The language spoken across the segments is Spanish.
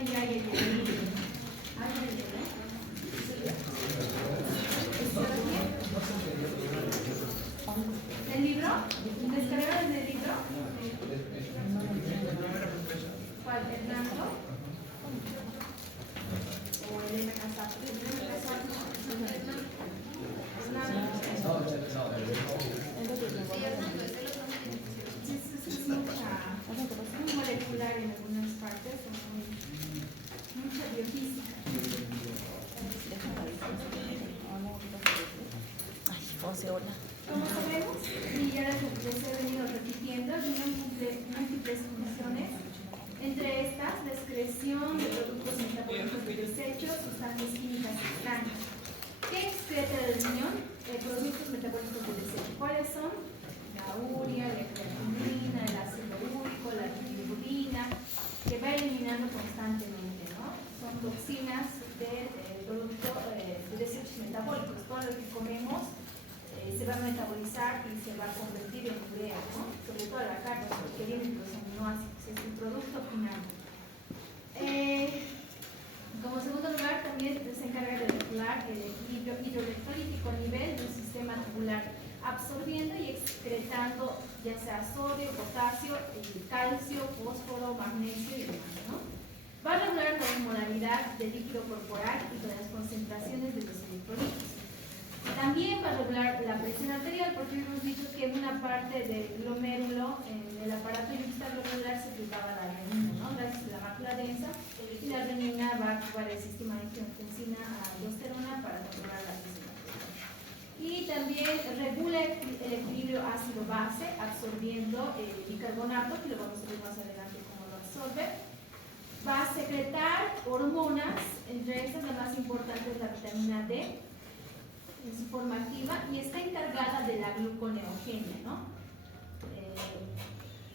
también ya hay el libro. ¿Hay el libro? ¿El libro? ¿Descargaron el libro? ¿Cuál? ¿El blanco? ¿O el MKSAT? ¿El MKSAT? Es muy molecular en algunas partes, mucha biofísica. Como sabemos, y ya les he venido repitiendo, el riñón cumple múltiples funciones. Entre estas, la excreción de productos metabólicos de desechos, sustancias químicas extrañas. ¿Qué excreta el riñón? Productos metabólicos de desecho. ¿Cuáles son? La urea, la creatinina, el ácido úrico, la bilirrubina, que va eliminando constantemente, ¿no? Son toxinas de desechos metabólicos. Todo lo que comemos se va a metabolizar y se va a convertir en urea, ¿no? Sobre todo la carne, porque viene de los aminoácidos, es el producto final. Como segundo lugar, también se encarga de regular el equilibrio hidroelectrolítico a nivel del sistema tubular, absorbiendo y excretando ya sea sodio, potasio, calcio, fósforo, magnesio y demás, ¿no? Va a regular la osmolaridad del líquido corporal y de las concentraciones de los electrolitos. También va a regular la presión arterial, porque hemos dicho que en una parte del glomérulo, en el aparato interglomerular, se filtraba la renina, ¿no? Gracias a la mácula densa, y la renina va a activar el sistema de angiotensina-aldosterona para controlar la presión arterial. Y también regula el equilibrio ácido-base, absorbiendo el bicarbonato, que lo vamos a ver más adelante cómo lo absorbe. Va a secretar hormonas, entre estas la más importante es la vitamina D, en su forma activa, y está encargada de la gluconeogenia, ¿no?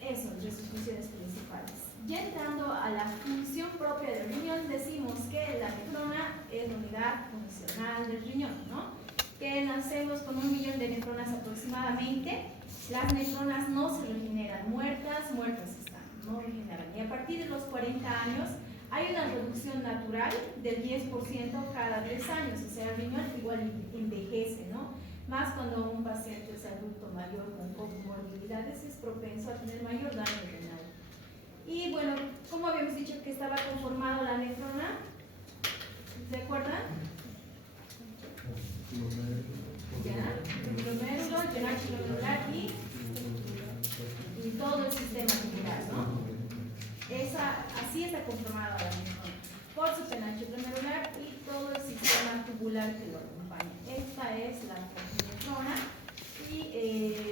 Eso, entre sus funciones principales. Ya entrando a la función propia del riñón, decimos que la nefrona es la unidad funcional del riñón, ¿no? Que nacemos con 1 millón de nefronas aproximadamente. Las nefronas no se regeneran, muertas están, no regeneran. Y a partir de los 40 años, hay una reducción natural del 10% cada 10 años, o sea, el riñón igual envejece, ¿no? Más cuando un paciente es adulto mayor con comorbilidades, es propenso a tener mayor daño renal. Y bueno, ¿cómo habíamos dicho que estaba conformado la nefrona? ¿Se acuerdan? El glomérulo, el drenaje glomerular y todo el sistema tubular, ¿no? Así está conformada la nefrona, por su drenaje glomerular y todo el sistema tubular que lo acompaña. Esta es la nefrona y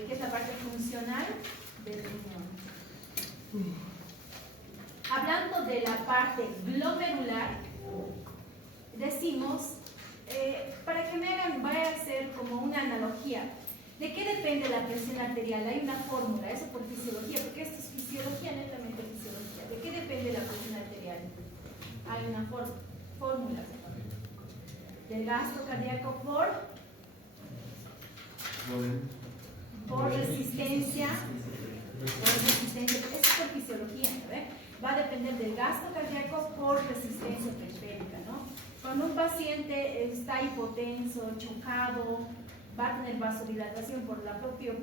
que es la parte funcional del riñón. Hablando de la parte glomerular, decimos, para que me hagan, voy a hacer como una analogía. ¿De qué depende la presión arterial? Hay una fórmula, eso por fisiología, porque esto es fisiología, netamente fisiología. ¿De qué depende la presión arterial? Hay una fórmula. Del gasto cardíaco por resistencia. Eso es por fisiología, ¿no? Va a depender del gasto cardíaco por resistencia periférica, ¿no? Cuando un paciente está hipotenso, chocado, va a tener vasodilatación por el propio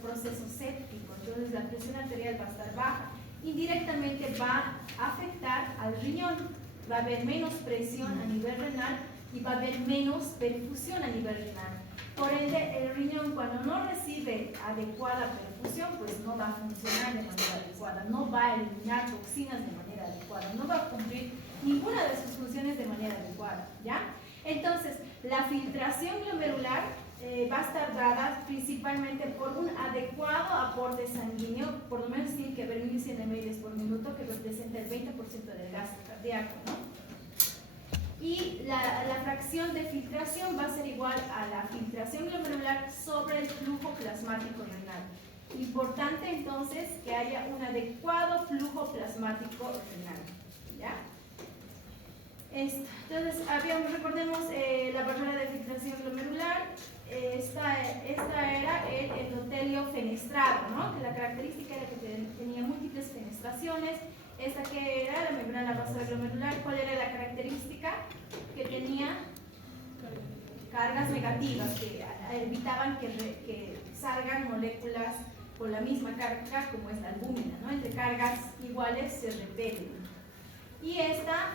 proceso séptico, entonces la presión arterial va a estar baja. Indirectamente va a afectar al riñón, va a haber menos presión a nivel renal y va a haber menos perfusión a nivel renal. Por ende, el riñón, cuando no recibe adecuada perfusión, pues no va a funcionar de manera adecuada, no va a eliminar toxinas de manera adecuada, no va a cumplir ninguna de sus funciones de manera adecuada, ¿ya? Entonces, la filtración glomerular va a estar dada principalmente por un adecuado aporte sanguíneo, por lo menos tiene que haber 1100 ml por minuto, que representa el 20% del gasto cardíaco, ¿no? Y la fracción de filtración va a ser igual a la filtración glomerular sobre el flujo plasmático renal. Importante entonces que haya un adecuado flujo plasmático renal, ¿ya? Entonces, recordemos la barrera de filtración glomerular. Esta era el endotelio fenestrado, ¿no? Que la característica era que tenía múltiples fenestraciones. Esta que era la membrana vasoglomerular, ¿cuál era la característica? Que tenía cargas negativas que evitaban que salgan moléculas con la misma carga como es la albúmina, ¿no? Entre cargas iguales se repelen. Y esta,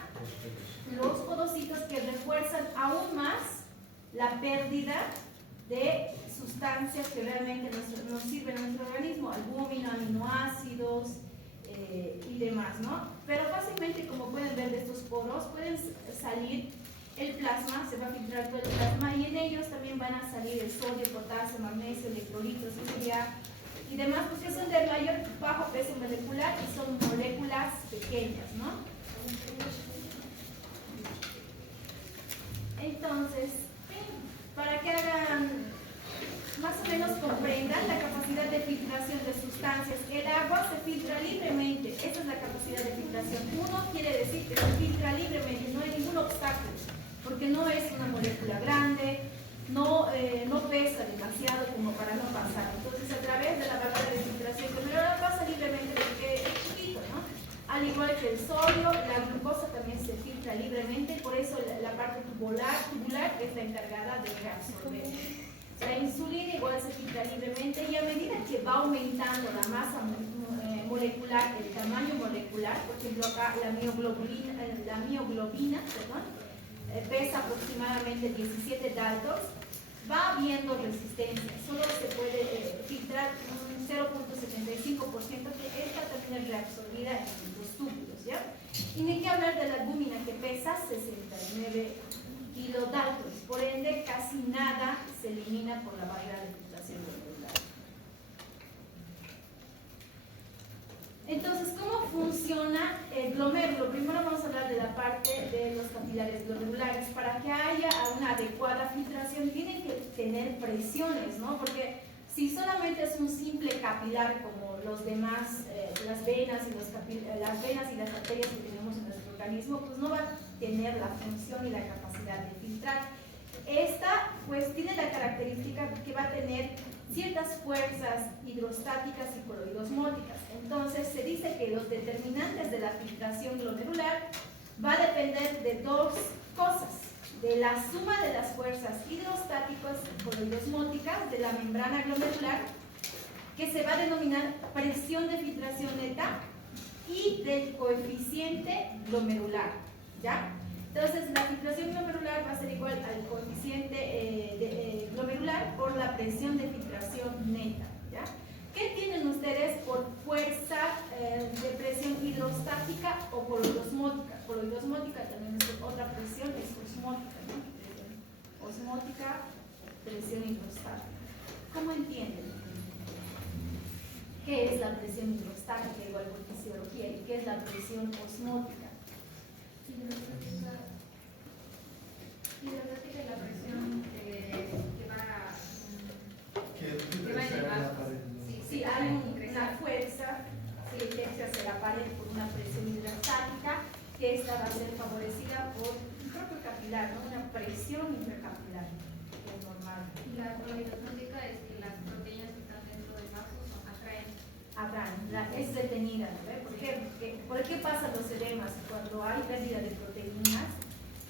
los podocitos que refuerzan aún más la pérdida de sustancias que realmente nos sirven a nuestro organismo, albúmina, aminoácidos y demás, ¿no? Pero fácilmente, como pueden ver de estos poros, pueden salir el plasma, se va a filtrar todo el plasma y en ellos también van a salir el sodio, potasio, magnesio, electrolitos, urea y demás, porque son de mayor bajo peso molecular y son moléculas pequeñas, ¿no? Entonces, para que hagan más o menos comprendan la capacidad de filtración de sustancias, el agua se filtra libremente, esa es la capacidad de filtración. Uno quiere decir que se filtra libremente, no hay ningún obstáculo, porque no es una molécula grande, no pesa demasiado como para no pasar. Entonces, a través de la barrera de filtración, primero pasa libremente porque es chiquito, ¿no? Al igual que el sodio, la glucosa también se filtra libremente, por eso la parte tubular es la encargada de reabsorber. La insulina igual se filtra libremente y a medida que va aumentando la masa molecular, el tamaño molecular, por ejemplo acá la mioglobina, pesa aproximadamente 17 daltons, va habiendo resistencia, solo se puede filtrar un 0.75%, que esta también es reabsorbida en los túbulos, ¿ya? Y ni que hablar de la albúmina, que pesa 69 kilodaltons, por ende casi nada se elimina por la barrera de filtración glomerular. Entonces, ¿cómo funciona el glomérulo? Primero vamos a hablar de la parte de los capilares glomerulares. Para que haya una adecuada filtración tienen que tener presiones, ¿no? Porque si solamente es un simple capilar como los demás, las venas y las arterias que tenemos en nuestro organismo, pues no va a tener la función y la capacidad de filtrar. Esta pues tiene la característica que va a tener ciertas fuerzas hidrostáticas y coloidosmóticas. Entonces se dice que los determinantes de la filtración glomerular va a depender de dos cosas: de la suma de las fuerzas hidrostáticas y coloidosmóticas de la membrana glomerular, que se va a denominar presión de filtración neta, y del coeficiente glomerular, ¿ya? Entonces, la filtración glomerular va a ser igual al coeficiente glomerular por la presión de filtración neta, ¿ya? ¿Qué entienden ustedes por fuerza de presión hidrostática o coloidosmótica? Coloidosmótica también es otra presión, es osmótica, ¿no? Osmótica, presión hidrostática. ¿Cómo entienden? ¿Qué es la presión hidrostática igual por fisiología? ¿Y qué es la presión osmótica? Hidrostática es la presión que va en el vaso. Si hay una fuerza, se ejerce hacia la pared por una presión hidrostática, que esta va a ser favorecida por un propio capilar, ¿no? Una presión intracapilar, que es normal. Y la coloidosmótica es que las proteínas que están dentro del vaso atraen. Es detenida, ¿no? ¿Por qué pasan los edemas? Cuando hay pérdida de proteínas,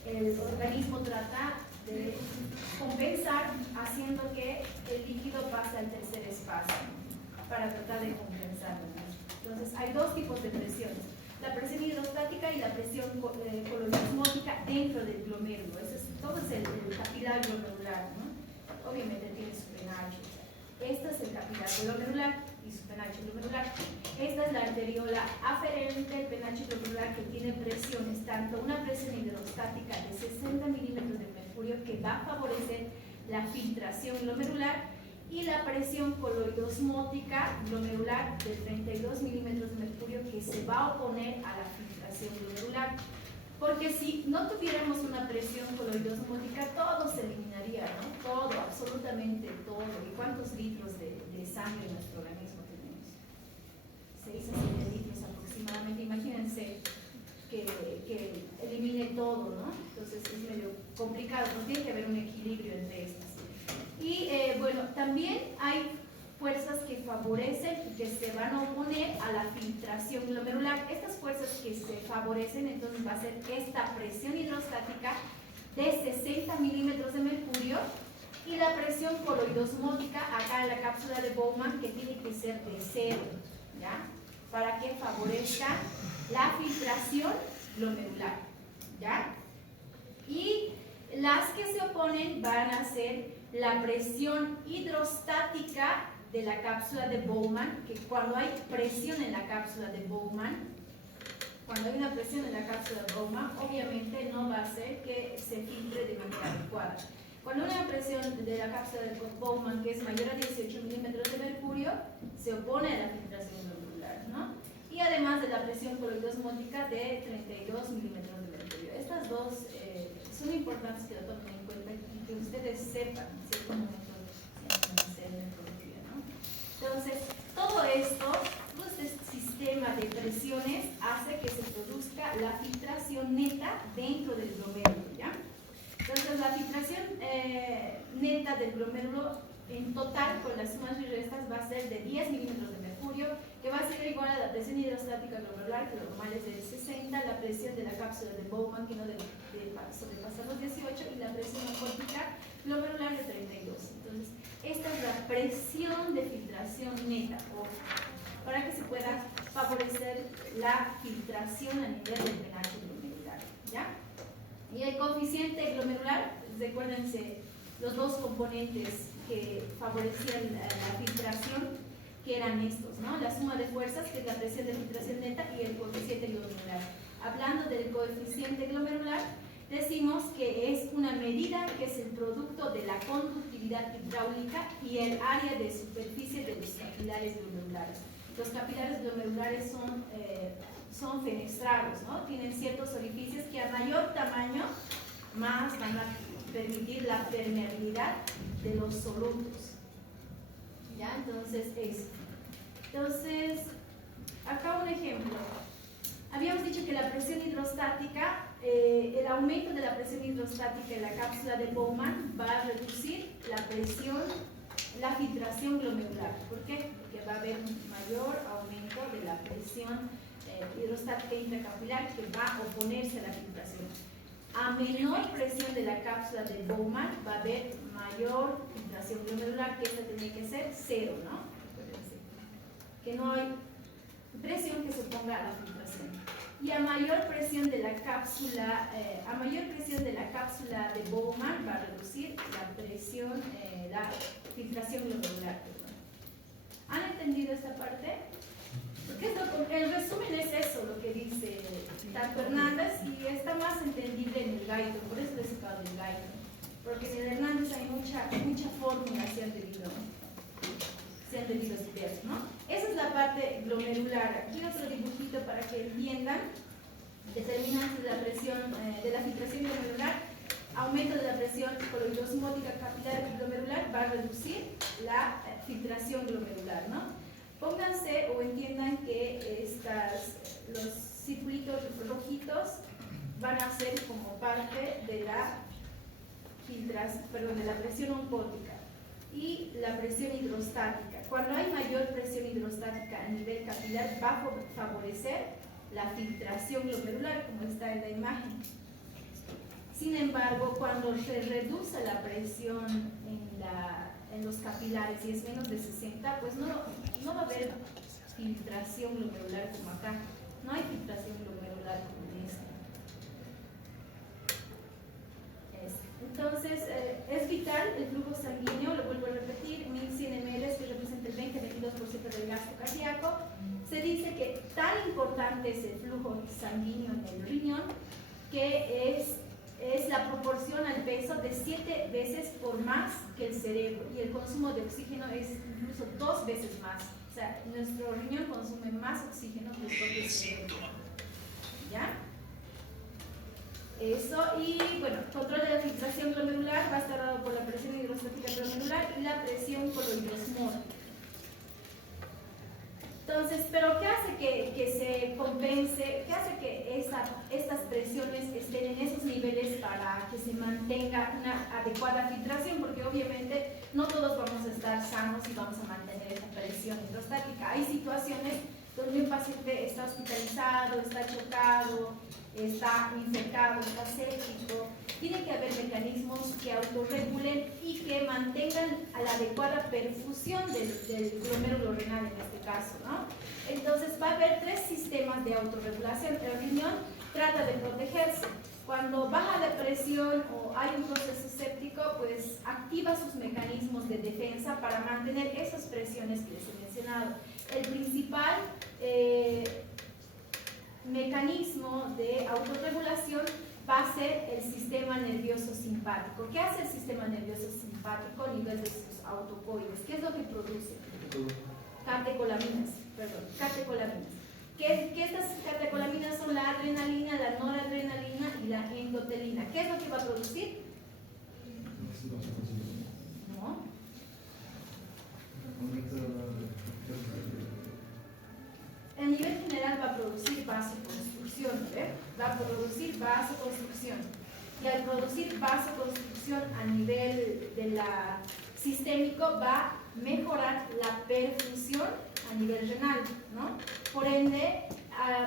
el organismo trata de compensar haciendo que el líquido pase al tercer espacio para tratar de compensarlo. Entonces hay dos tipos de presiones: la presión hidrostática y la presión coloidosmótica dentro del glomérulo. Todo es el capilar glomerular, ¿no? Obviamente tiene su penacho. Este es el capilar glomerular y su penacho glomerular. Esta es la arteriola aferente, el penacho glomerular, que tiene presiones, tanto una presión hidrostática de 60 milímetros de mercurio, que va a favorecer la filtración glomerular, y la presión coloidosmótica glomerular de 32 milímetros de mercurio, que se va a oponer a la filtración glomerular. Porque si no tuviéramos una presión coloidosmótica, todo se eliminaría, ¿no? Todo, absolutamente todo. ¿Y cuántos litros de sangre en nuestro organismo tenemos? 6 a 7 litros aproximadamente. Imagínense que elimine todo, ¿no? Entonces es medio complicado, pues tiene que haber un equilibrio entre estas. Y bueno, también hay fuerzas que favorecen y que se van a oponer a la filtración glomerular. Estas fuerzas que se favorecen, entonces va a ser esta presión hidrostática de 60 milímetros de mercurio y la presión coloidosmótica acá en la cápsula de Bowman, que tiene que ser de 0, ¿ya? Para que favorezca la filtración glomerular, ¿ya? Y las que se oponen van a ser la presión hidrostática de la cápsula de Bowman, que cuando hay presión en la cápsula de Bowman, cuando hay una presión en la cápsula de Bowman, obviamente no va a hacer que se filtre de manera adecuada. Cuando hay una presión de la cápsula de Bowman que es mayor a 18 milímetros de mercurio, se opone a la filtración glomerular, ¿no? Y además de la presión coloidosmótica de 32 milímetros de mercurio. Estas dos son importantes que lo tomen en cuenta y que ustedes sepan en cierto momento de metodología, ¿no? Entonces, todo esto, todo este sistema de presiones hace que se produzca la filtración neta dentro del glomérulo, ¿ya? Entonces, la filtración neta del glomérulo en total, con las sumas y restas, va a ser de 10 milímetros de mercurio, que va a ser igual a la presión hidrostática glomerular, que lo normal es de 60, la presión de la cápsula de Bowman, que no debe sobrepasar los 18, y la presión oncótica glomerular de 32. Entonces, esta es la presión de filtración neta, para que se pueda favorecer la filtración a nivel del drenaje glomerular, ¿ya? Y el coeficiente glomerular, recuérdense los dos componentes que favorecían la filtración, que eran estos, ¿no? La suma de fuerzas, que es la presión de filtración neta, y el coeficiente glomerular. Hablando del coeficiente glomerular, decimos que es una medida que es el producto de la conductividad hidráulica y el área de superficie de los capilares glomerulares. Los capilares glomerulares son fenestrados, ¿no? Tienen ciertos orificios que a mayor tamaño más van a permitir la permeabilidad de los solutos. ¿Ya? Entonces, eso. Entonces, acá un ejemplo. Habíamos dicho que la presión hidrostática, el aumento de la presión hidrostática en la cápsula de Bowman va a reducir la presión, la filtración glomerular. ¿Por qué? Porque va a haber un mayor aumento de la presión hidrostática intracapilar, que va a oponerse a la filtración. A menor presión de la cápsula de Bowman va a haber mayor filtración glomerular, que esta tiene que ser 0, ¿no? Que no hay presión que se oponga a la filtración. Y a mayor presión de la cápsula, de Bowman va a reducir la presión, la filtración glomerular. ¿Han entendido esta parte? Porque el resumen es eso, lo que dice tanto Hernández, y está más entendible en el Guyton, por eso les he sacado el Guyton, porque en el Hernández hay mucha fórmula, se han debido estudiar, ¿no? Esa es la parte glomerular. Aquí otro dibujito para que entiendan. Determinantes de la presión, de la filtración glomerular. Aumento de la presión coloidosmótica capilar glomerular va a reducir la filtración glomerular, ¿no? Pónganse o entiendan que los circulitos rojitos van a ser como parte de la de la presión oncótica y la presión hidrostática. Cuando hay mayor presión hidrostática a nivel capilar, va a favorecer la filtración glomerular, como está en la imagen. Sin embargo, cuando se reduce la presión en los capilares y es menos de 60, pues no va a haber filtración glomerular como acá. No hay filtración glomerular como en esta. Entonces, es vital el flujo sanguíneo, lo vuelvo a repetir, 1100 ml, que representa el 20-22% del gasto cardíaco. Se dice que tan importante es el flujo sanguíneo en el riñón que es la proporción al peso de 7 veces por más que el cerebro, y el consumo de oxígeno es incluso 2 veces más. O sea, nuestro riñón consume más oxígeno que el propio cerebro. ¿Ya? Eso, y bueno, control de la filtración glomerular va a estar dado por la presión hidrostática glomerular y la presión coloidosmótica. Entonces, ¿pero qué hace que se compense? ¿Qué hace que estas presiones estén en esos niveles para que se mantenga una adecuada filtración? Porque obviamente no todos vamos a estar sanos y vamos a mantener esta presión hidrostática. Hay situaciones donde un paciente está hospitalizado, está chocado, está infectado, está séptico. Tiene que haber mecanismos que autorregulen y que mantengan a la adecuada perfusión del glomérulo renal en este caso, ¿no? Entonces va a haber 3 sistemas de autorregulación. El riñón trata de protegerse. Cuando baja la presión o hay un proceso séptico, pues activa sus mecanismos de defensa para mantener esas presiones que les he mencionado. El principal mecanismo de autorregulación va a ser el sistema nervioso simpático. ¿Qué hace el sistema nervioso simpático a nivel de sus autocoides? ¿Qué es lo que produce? Catecolaminas. Que estas catecolaminas son la adrenalina, la noradrenalina y la endothelina. ¿Qué es lo que va a producir? ¿No? A nivel general va a producir vasoconstricción, ¿ve? Va a producir vasoconstricción. Y al producir vasoconstricción a nivel de la sistémico va a mejorar la perfusión a nivel renal, ¿no? Por ende,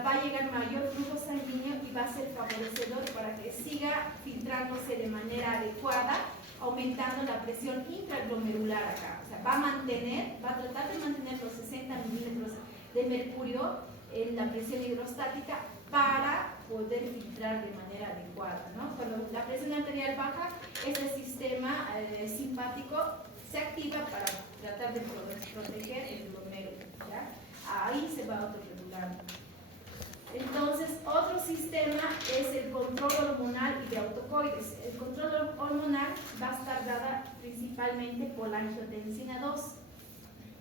va a llegar mayor flujo sanguíneo y va a ser favorecedor para que siga filtrándose de manera adecuada, aumentando la presión intraglomerular acá. O sea, va a tratar de mantener los 60 milímetros de mercurio en la presión hidrostática para poder filtrar de manera adecuada, ¿no? Cuando la presión arterial baja, este sistema simpático se activa para tratar de proteger el glomérulo, ¿ya? Ahí se va autorregulando. Entonces, otro sistema es el control hormonal y de autocoides. El control hormonal va a estar dada principalmente por la angiotensina 2,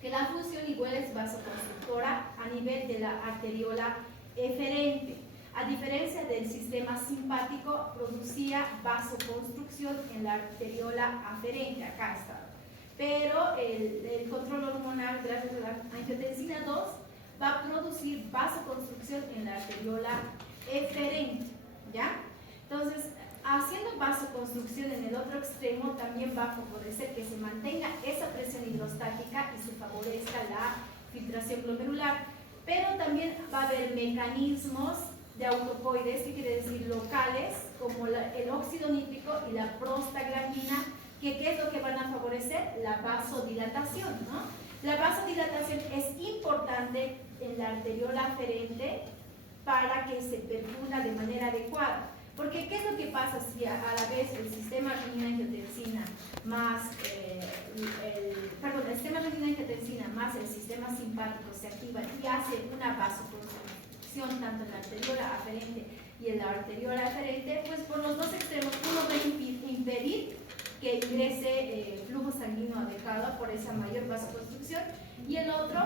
que la función igual es vasoconstrictora a nivel de la arteriola eferente. A diferencia del sistema simpático, producía vasoconstricción en la arteriola aferente, acá está. Pero el control hormonal, gracias a la angiotensina 2, va a producir vasoconstricción en la arteriola eferente, ¿ya? Entonces, haciendo vasoconstricción en el otro extremo, también va a favorecer que se mantenga esa presión hidrostática y se favorezca la filtración glomerular. Pero también va a haber mecanismos de autocoides, que quiere decir locales, como el óxido nítrico y la prostaglandina, que ¿qué es lo que van a favorecer? La vasodilatación, ¿no? La vasodilatación es importante en la arteriola aferente para que se perfunda de manera adecuada. Porque ¿qué es lo que pasa si a la vez el sistema renina-angiotensina más el sistema renina-angiotensina más el sistema simpático se activa y hace una vasoconstricción tanto en la arteriola aferente y en la arteriola aferente? Pues por los dos extremos uno va a impedir que ingrese flujo sanguíneo adecuado por esa mayor vasoconstricción y el otro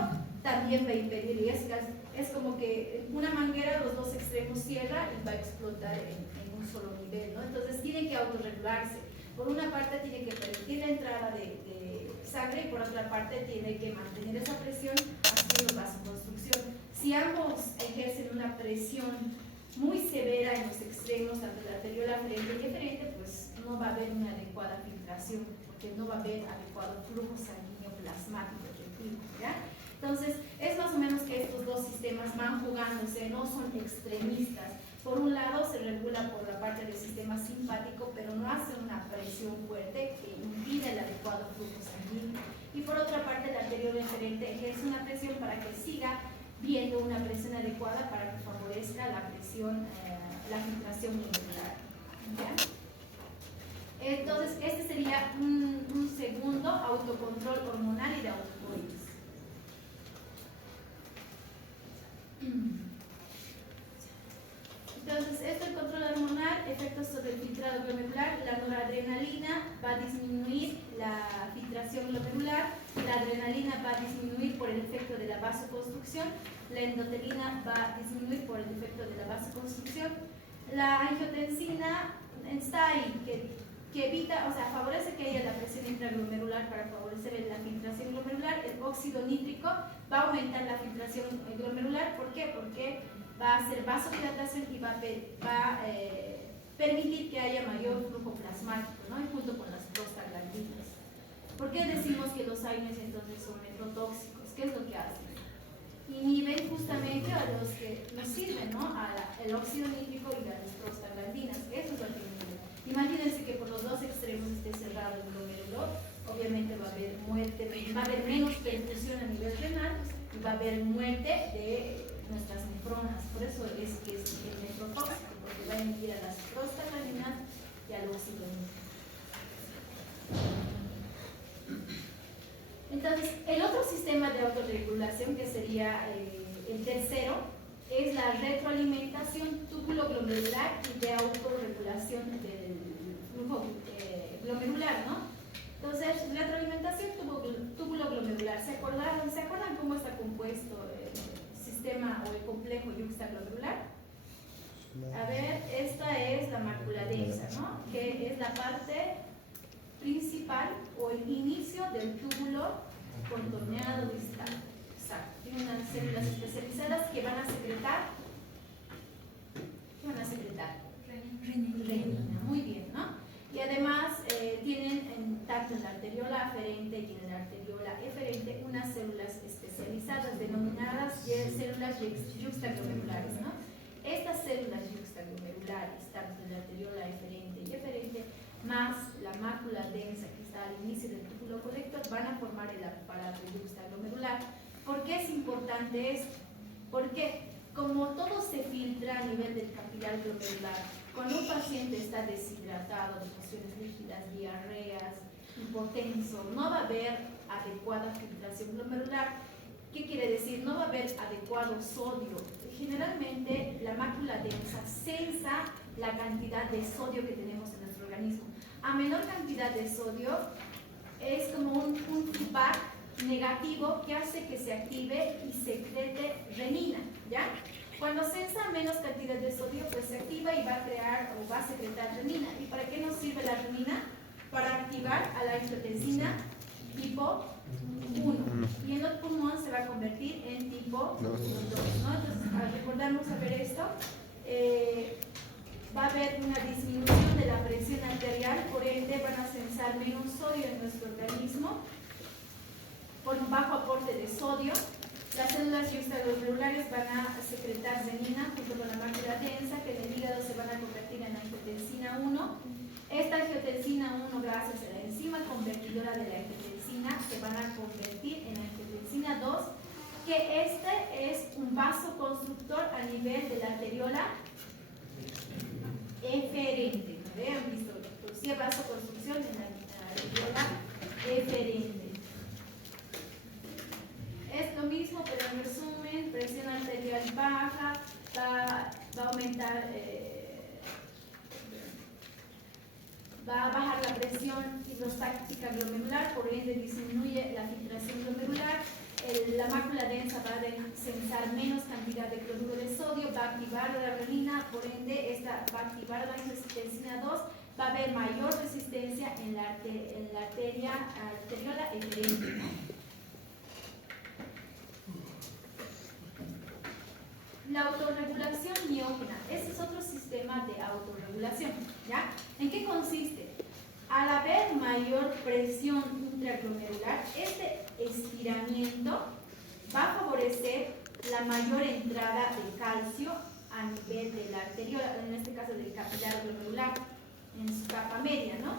también va a impedir, y es como que una manguera los dos extremos cierra y va a explotar en un solo nivel, ¿no? Entonces tiene que autorregularse. Por una parte tiene que permitir la entrada de sangre y por otra parte tiene que mantener esa presión haciendo vasoconstricción. Si ambos ejercen una presión muy severa en los extremos, tanto la arteriola aferente y eferente, pues no va a haber una adecuada filtración, porque no va a haber adecuado flujo sanguíneo plasmático efectivo, ¿ya? Entonces, es más o menos que estos dos sistemas van jugándose, no son extremistas. Por un lado, se regula por la parte del sistema simpático, pero no hace una presión fuerte que impide el adecuado flujo sanguíneo. Y por otra parte, la arteriola eferente ejerce una presión para que siga viendo una presión adecuada para que favorezca la presión, la filtración glomerular. ¿Ya? Entonces, este sería un segundo autocontrol hormonal y de autocoides. Entonces, esto es el control hormonal, efectos sobre el filtrado glomerular. La noradrenalina va a disminuir la filtración glomerular, la adrenalina va a disminuir por el efecto de la vasoconstricción, la endothelina va a disminuir por el efecto de la vasoconstricción, la angiotensina está ahí, que evita, o sea, favorece que haya la presión intraglomerular para favorecer la filtración glomerular. El óxido nítrico va a aumentar la filtración glomerular. ¿Por qué? Porque va a hacer vasodilatación y va a permitir que haya mayor flujo plasmático, ¿no? Y junto con las prostaglandinas. ¿Por qué decimos que los AINES entonces son metrotóxicos? ¿Qué es lo que hacen? Inhiben justamente a los que nos sirven, ¿no? El óxido nítrico y las prostaglandinas. Eso es lo que inhiben. Imagínense que por los dos extremos esté cerrado el glomérulo, obviamente va a haber muerte, va a haber menos perfusión a nivel renal y va a haber muerte de nuestras nefronas. Por eso es que es el metrotóxico, porque va a inhibir a las prostaglandinas y al óxido nítrico. Entonces, el otro sistema de autorregulación, que sería el tercero, es la retroalimentación túbulo-glomerular y de autorregulación del flujo glomerular, ¿no? Entonces, retroalimentación túbulo-glomerular. ¿Se acuerdan cómo está compuesto el sistema o el complejo yuxtaglomerular? A ver, esta es la mácula densa, ¿no? Que es la parte principal o el inicio del túbulo contorneado distal. Exacto. Tiene unas células especializadas que van a secretar. ¿Qué van a secretar? Renina. Muy bien, ¿no? Y además tienen tanto en la arteriola aferente y en la arteriola eferente unas células especializadas denominadas células yuxtaglomerulares, ¿no? Estas células yuxtaglomerulares, tanto en la arteriola eferente y eferente, más la mácula densa que está al inicio del túbulo colector, van a formar el aparato yuxtaglomerular. ¿Por qué es importante esto? Porque como todo se filtra a nivel del capilar glomerular, cuando un paciente está deshidratado, deposiciones líquidas, diarreas, hipotenso, no va a haber adecuada filtración glomerular. ¿Qué quiere decir? No va a haber adecuado sodio. Generalmente la mácula densa sensa la cantidad de sodio que tenemos en nuestro organismo. A menor cantidad de sodio es como un feedback negativo que hace que se active y secrete renina, ¿ya? Cuando sensa menos cantidad de sodio, pues se activa y va a crear o va a secretar renina. ¿Y para qué nos sirve la renina? Para activar a la angiotensina tipo 1. Y en el pulmón se va a convertir en tipo 2, ¿no? Entonces, al recordarnos a ver esto, va a haber una disminución de la presión arterial, por ende van a sensar menos sodio en nuestro organismo por un bajo aporte de sodio. Las células yuxtaglomerulares van a secretar renina junto con la mácula densa, que en el hígado se van a convertir en angiotensina 1. Esta angiotensina 1, gracias a la enzima convertidora de la angiotensina, se van a convertir en angiotensina 2, que este es un vasoconstructor a nivel de la arteriola eferente. ¿No han visto? Producía vasoconstrucción en la arteriola eferente. Es lo mismo, pero en resumen, presión arterial baja, va a aumentar, va a bajar la presión hidrostática glomerular, por ende disminuye la filtración glomerular. La mácula densa va a sensar menos cantidad de cloruro de sodio, va a activar la renina, por ende esta va a activar la angiotensina 2, va a haber mayor resistencia en la arteriola eferente, ¿no? La autorregulación miógena, ese es otro sistema de autorregulación, ¿ya? ¿En qué consiste? Al haber mayor presión intraglomerular, este estiramiento va a favorecer la mayor entrada de calcio a nivel de la arteriola, en este caso del capilar glomerular, en su capa media, ¿no?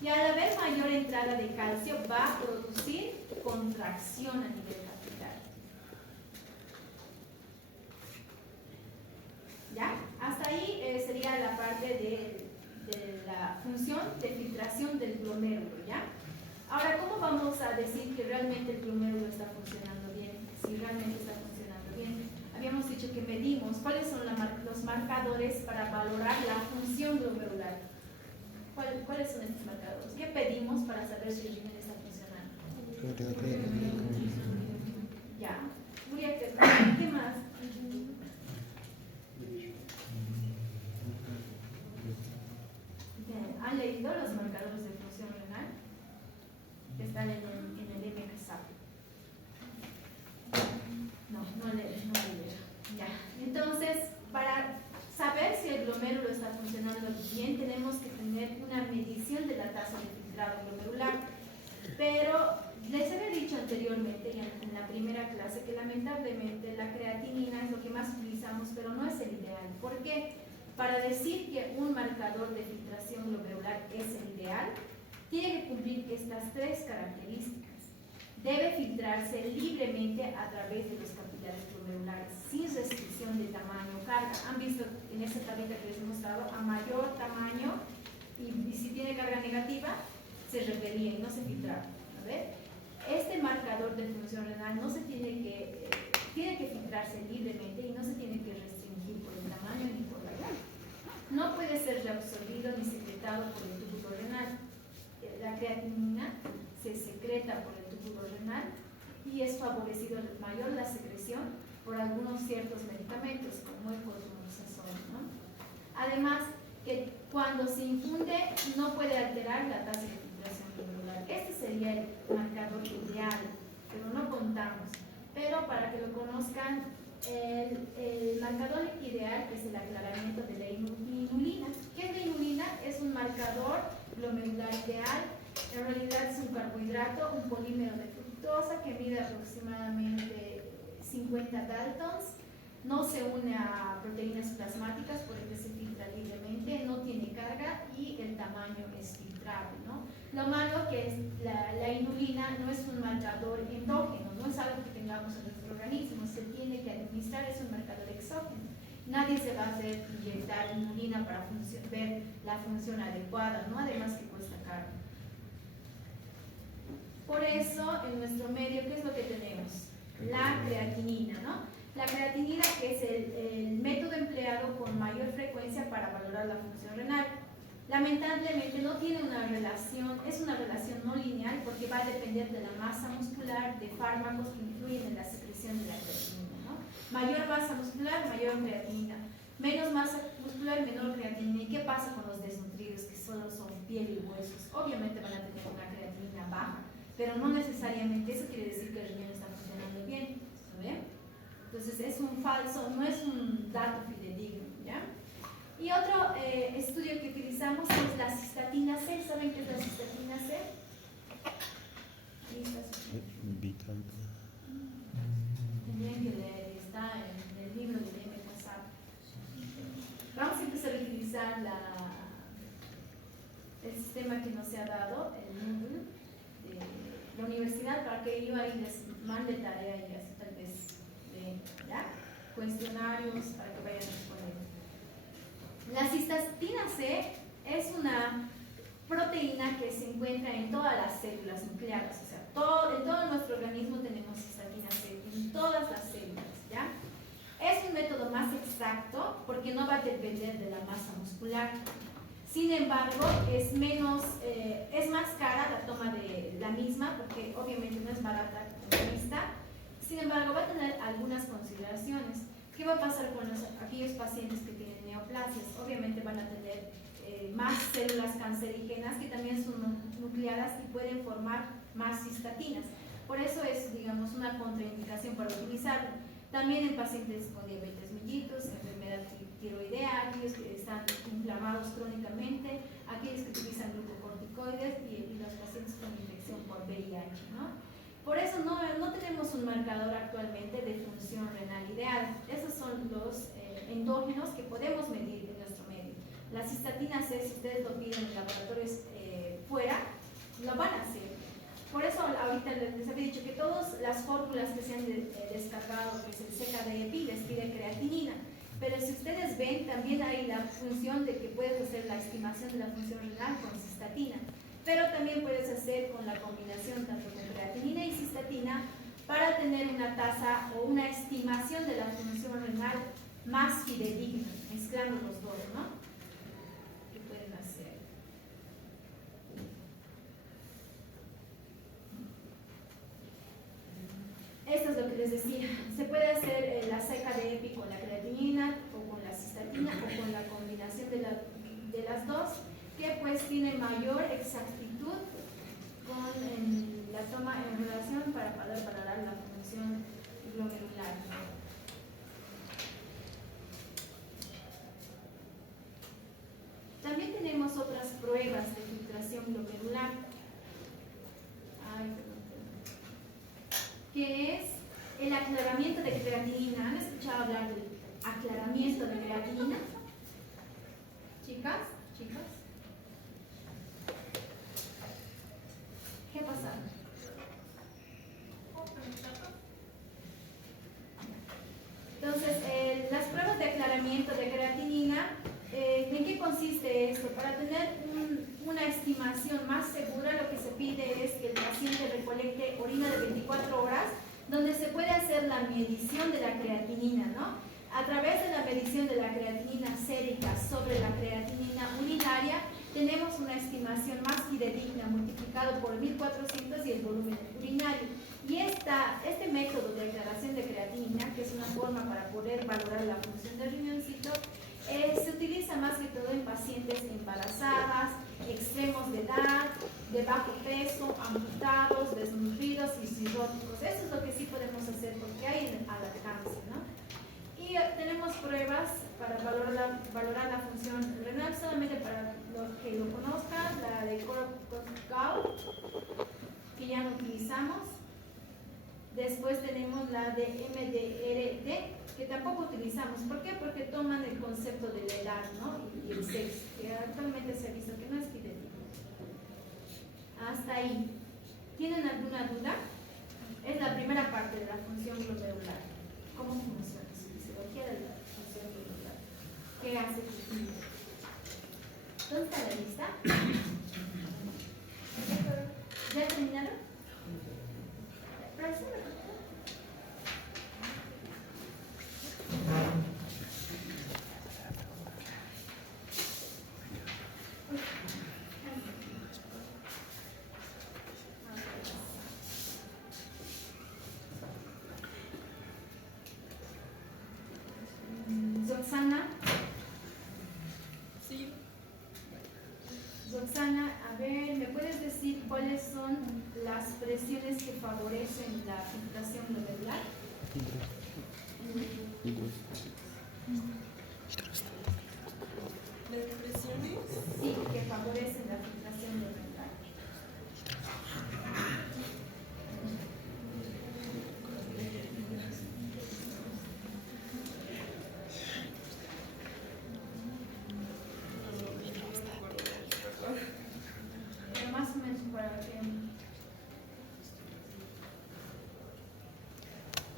Y al haber mayor entrada de calcio va a producir contracción a nivel capilar. ¿Ya? Hasta ahí sería la parte de la función de filtración del glomérulo, ¿ya? Ahora, ¿cómo vamos a decir que realmente el glomérulo está funcionando bien? Si realmente está funcionando bien. Habíamos dicho que medimos. ¿Cuáles son los marcadores para valorar la función glomerular? ¿Cuáles son estos marcadores? ¿Qué pedimos para saber si el riñón está funcionando? Ya. ¿Qué más? ¿Han leído los marcadores de función renal? Que están en el MCSAP. No leyeron. Ya. Entonces, para saber si el glomérulo está funcionando bien, tenemos que tener una medición de la tasa de filtrado glomerular. Pero les había dicho anteriormente, ya en la primera clase, que lamentablemente la creatinina es lo que más utilizamos, pero no es el ideal. ¿Por qué? Para decir que un marcador de filtración glomerular es el ideal, tiene que cumplir estas tres características. Debe filtrarse libremente a través de los capilares glomerulares, sin restricción de tamaño o carga. Han visto en esta tablita que les he mostrado, a mayor tamaño, y si tiene carga negativa, se repelía y no se filtraba. A ver, este marcador de función renal no se tiene que filtrarse libremente y no se tiene que restringir por el tamaño ni por la carga. No puede ser reabsorbido ni secretado por el túbulo renal. La creatinina se secreta por el túbulo renal y es favorecido mayor la secreción por algunos ciertos medicamentos como el cotrimoxazol, ¿no? Además, que cuando se infunde no puede alterar la tasa de filtración glomerular. Este sería el marcador ideal, pero no contamos. Pero para que lo conozcan, el marcador ideal es el aclaramiento de la inulina. ¿Qué es la inulina? Es un marcador glomerular ideal. En realidad es un carbohidrato, un polímero de fructosa que mide aproximadamente 50 daltons. No se une a proteínas plasmáticas, por el que se filtra libremente, no tiene carga y el tamaño es filtrable, ¿no? Lo malo que es la inulina no es un marcador endógeno, no es algo que tengamos en nuestro organismo, se tiene que administrar, es un marcador exógeno. Nadie se va a hacer inyectar inulina para ver la función adecuada, ¿no? Además que cuesta caro. Por eso, en nuestro medio, ¿qué es lo que tenemos? La creatinina, ¿no? La creatinina, que es el método empleado con mayor frecuencia para valorar la función renal. Lamentablemente no tiene una relación, es una relación no lineal porque va a depender de la masa muscular, de fármacos que influyen en la secreción de la creatinina, ¿no? Mayor masa muscular, mayor creatinina. Menos masa muscular, menor creatinina. ¿Y qué pasa con los desnutridos que solo son piel y huesos? Obviamente van a tener una creatinina baja, pero no necesariamente eso quiere decir que el riñón está funcionando bien, ¿saben? Entonces es un falso, no es un dato fidedigno, ¿ya? Y otro estudio que utilizamos es la cistatina C. ¿Saben qué es la cistatina C? Vital. Tendrían que leer, está en el libro del M pasado. Vamos a empezar a utilizar el sistema que nos ha dado, el Moodle de la universidad, para que yo ahí les mande tarea y así tal vez ¿ya? Cuestionarios para que vayan respondiendo. La cistatina C es una proteína que se encuentra en todas las células nucleares, o sea, en todo nuestro organismo tenemos cistatina C, en todas las células, ¿ya? Es un método más exacto porque no va a depender de la masa muscular. Sin embargo, es más cara la toma de la misma porque obviamente no es barata como vista. Sin embargo, va a tener algunas consideraciones. ¿Qué va a pasar con aquellos pacientes que tienen neoplasias? Obviamente van a tener más células cancerígenas que también son nucleadas y pueden formar más cistatinas. Por eso es, digamos, una contraindicación para utilizarlo. También en pacientes con diabetes mellitus, enfermedad tiroidea, aquellos que están inflamados crónicamente, aquellos que utilizan glucocorticoides y los pacientes con infección por VIH, ¿no? Por eso no tenemos un marcador actualmente de función renal ideal. Esos son los endógenos que podemos medir en nuestro medio. La cistatina C, si ustedes lo piden en laboratorios fuera, lo van a hacer. Por eso ahorita les había dicho que todas las fórmulas que se han descargado, que es el CKD-EPI, les pide creatinina. Pero si ustedes ven, también hay la función de que puedes hacer la estimación de la función renal con cistatina. Pero también puedes hacer con la combinación tanto con creatinina y cistatina para tener una tasa o una estimación de la función renal más fidedigna, mezclando los dos, ¿no? ¿Qué pueden hacer? Esto es lo que les decía. Se puede hacer la seca de EPI con la creatinina o con la cistatina o con la combinación de las dos, que pues tiene mayor exactitud con la toma en relación para poder valorar la función glomerular. También tenemos otras pruebas de filtración glomerular. hablar del aclaramiento de creatinina. Chicas, chicos. ¿Qué pasa? Entonces, las pruebas de aclaramiento de creatinina, ¿en qué consiste esto? Para tener una estimación más segura, lo que se pide es que el paciente recolecte orina de 24 horas, donde se puede hacer la medición de la creatinina, ¿no? A través de la medición de la creatinina sérica sobre la creatinina urinaria, tenemos una estimación más fidedigna multiplicado por 1400 y el volumen urinario. Y este método de aclaración de creatinina, que es una forma para poder valorar la función del riñoncito, se utiliza más que todo en pacientes embarazadas, extremos de edad, de bajo peso, amputados, desnutridos y cirróticos. Eso es lo que sí podemos hacer porque hay al alcance, ¿no? Y tenemos pruebas para valorar la función renal, solamente para los que lo conozcan, la de Korov-Gau, que ya no utilizamos. Después tenemos la de MDRD, que tampoco utilizamos. ¿Por qué? Porque toman el concepto de la edad, ¿no? Y el sexo, que actualmente se ha visto que no es fidedigno. Hasta ahí. ¿Tienen alguna duda? Es la primera parte de la función glomerular. ¿Cómo funciona? Fisiología de la función glomerular. ¿Qué hace? ¿Dónde está la lista? ¿Ya terminaron? Roxana. Sí. Roxana, a ver, ¿me puedes decir cuáles son las presiones que favorecen la filtración glomerular? ¿Las presiones? Sí, que favorecen la filtración glomerular. Pero más o menos para que...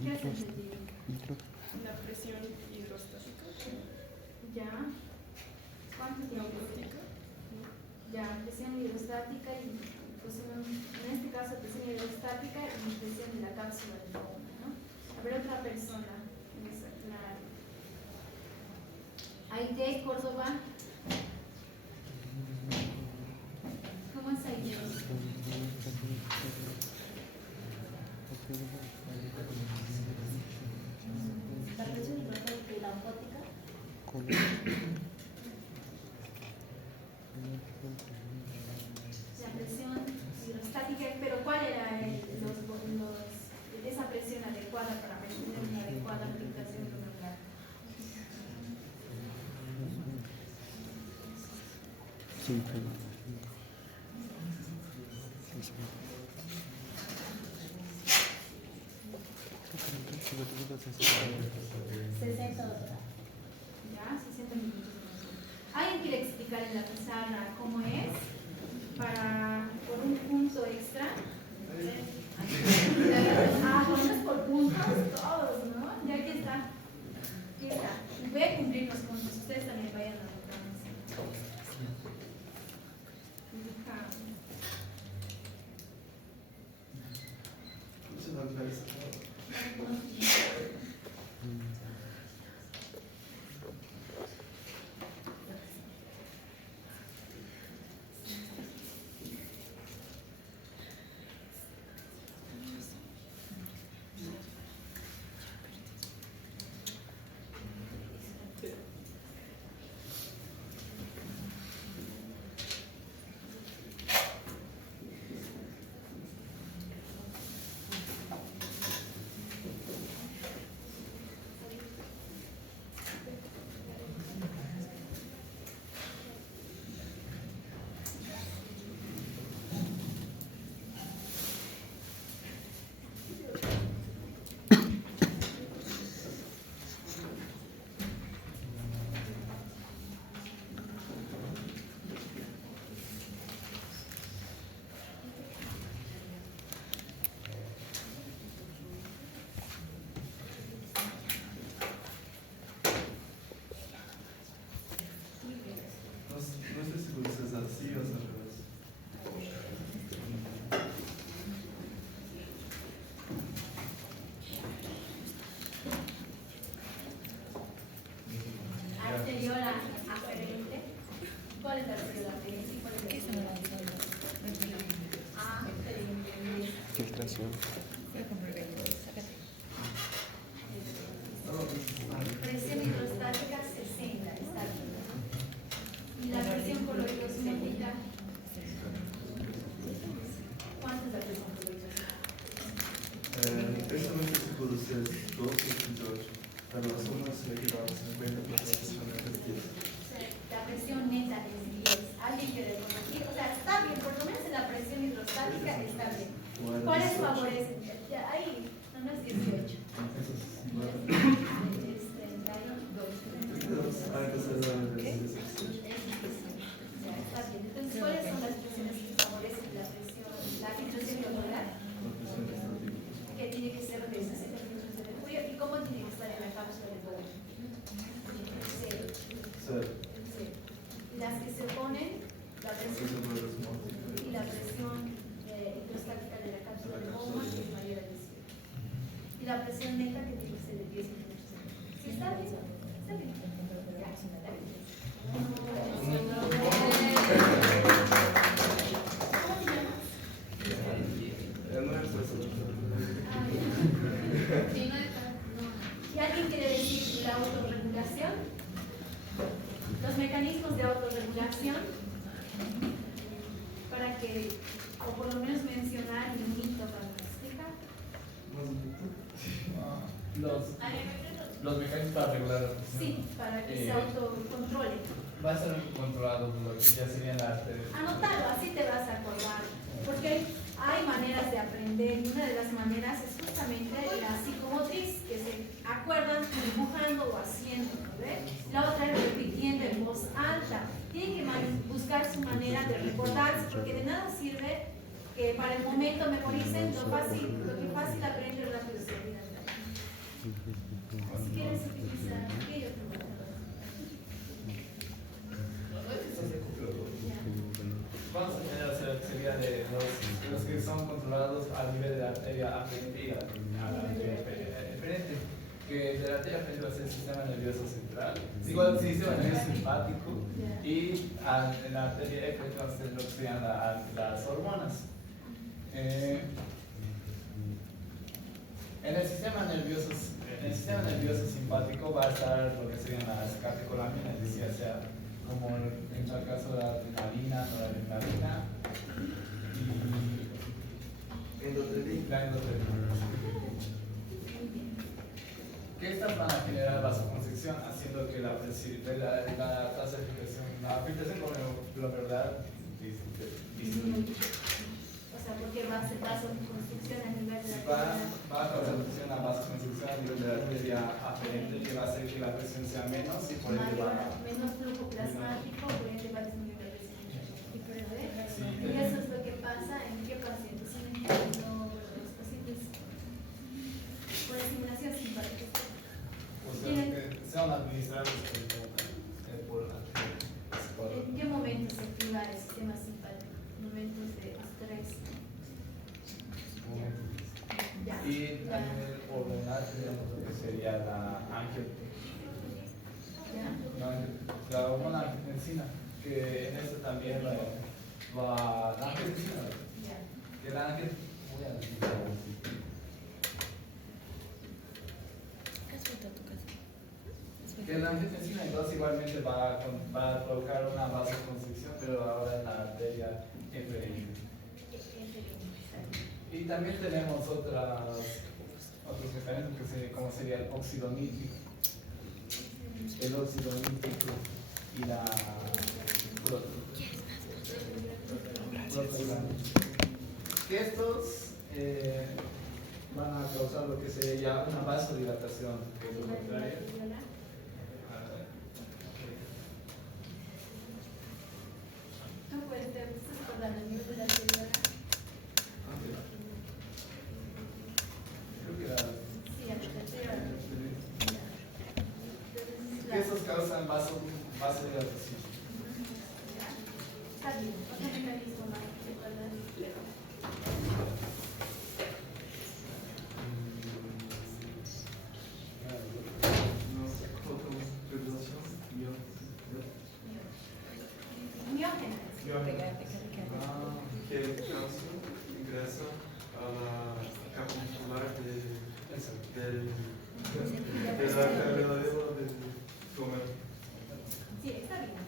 ¿Qué has entendido? La presión hidrostática. Ya. ¿Cuánto tiempo? Neurótica. Ya, presión hidrostática y pues, en este caso presión hidrostática y presión de la cápsula del pulmón, ¿no? A ver, otra persona. Aide Córdoba. ¿Cómo es Aide? La presión hidrostática y la osmótica. La presión hidrostática, pero ¿cuál era esa presión adecuada para mantener una adecuada filtración glomerular? Ya, 60 minutos. ¿Alguien quiere explicar en la pizarra cómo es? Por un punto extra. Bueno, es por puntos todos, ¿no? Ya aquí está. Aquí está. Voy a cumplir los puntos. Ustedes también vayan a posterior a aferente. ¿Cuál es la posterior aferente y cuál es la posterior aferente? Filtración. Presión hidrostática 60, está bien. Y la presión coloidosmótica, ¿cuánto es la presión coloidosmótica? Precisamente se produce 2 y 38. Pero las sumas se equivalen a 50 por la presión es 10. La presión neta es 10. Alguien que reconocer, o sea, está bien, por lo menos en la presión hidrostática está bien. ¿Cuáles favorecen? Ya, ahí, no es 18. Es 32. Hay que hacer la ejercicio. Ya, está bien. Entonces, ¿cuáles son las presiones que favorecen la presión, la filtración glomerular? Que tiene que ser de 60 centímetros de mercurio. ¿Y cómo tiene que estar en la cápsula de Bowman? Cero. Cero. Sí. Las que se oponen, la presión y la presión hidrostática de la cápsula de Bowman es mayor a 18. Y la presión neta que tiene que ser de 10 centímetros de mercurio. ¿Sí está bien? Está bien. Ya, está bien. ¿Cómo te llamas? ¿Y alguien quiere decir la autorregulación? Los mecanismos de autorregulación, para que, o por lo menos mencionar el mito para explicar. Los mecanismos para regular la presión. Sí, para que se autocontrole. Va a ser controlado, ya serían las. Anótalo, así te vas a acordar. Porque hay maneras de aprender y una de las maneras es justamente la psicomotriz, que se acuerdan dibujando o haciendo, ¿no ve? La otra es repitiendo en voz alta. Tienen que buscar su manera de recordarse, porque de nada sirve que para el momento memoricen lo que fácil aprende rápido se olvida. Si quieres utilizar aquello que Vamos a tener sería de los que son controlados a nivel de la arteria aferente y a la arteria eferente. Que de la arteria aferente va a ser el sistema nervioso central, igual el sistema nervioso simpático, y en la arteria eferente va a ser lo que se llaman las hormonas. En el sistema nervioso simpático va a estar lo que serían las catecolaminas, es decir, sea como en el caso de la adrenalina, noradrenalina y la endothelina. Que estas van a generar vasoconstricción, haciendo que la tasa de filtración, la filtración glomerular disminuya. O sea, porque va a ser vasoconstricción a nivel de la Va a causar una vasoconstricción a nivel de la arteria aferente, que va a hacer que la presión sea menos y por ende va a... menos flujo plasmático, por ende va a disminuir la presión. Sí. Y eso es lo que pasa en qué pacientes. Los pacientes por estimulación simpática. O sea, que sean administrados por la... ¿En qué momento se activa el sistema simpático? Momentos de estrés. Ya. Y a nivel hormonal tenemos lo que sería la la hormona angiotensina, que en eso también va la angiotensina, que la angiotensina entonces igualmente va a provocar una vasoconstricción, pero ahora en la arteria eferente. Y también tenemos otros mecanismos como sería el óxido nítrico. El óxido nítrico y la proteína. Que estos van a causar lo que sería una vasodilatación, que es lo contrario. ¿Tú puedes te estás acordando el nivel de la arteriola? Creo que era. Sí, a la arteriola. Que esos causan vasodilatación. Está bien. Otro mecanismo más. ¿Recuerdas? Regulación, que el calcio ingresa a la capa muscular de la carrera del comer. Sí, está bien,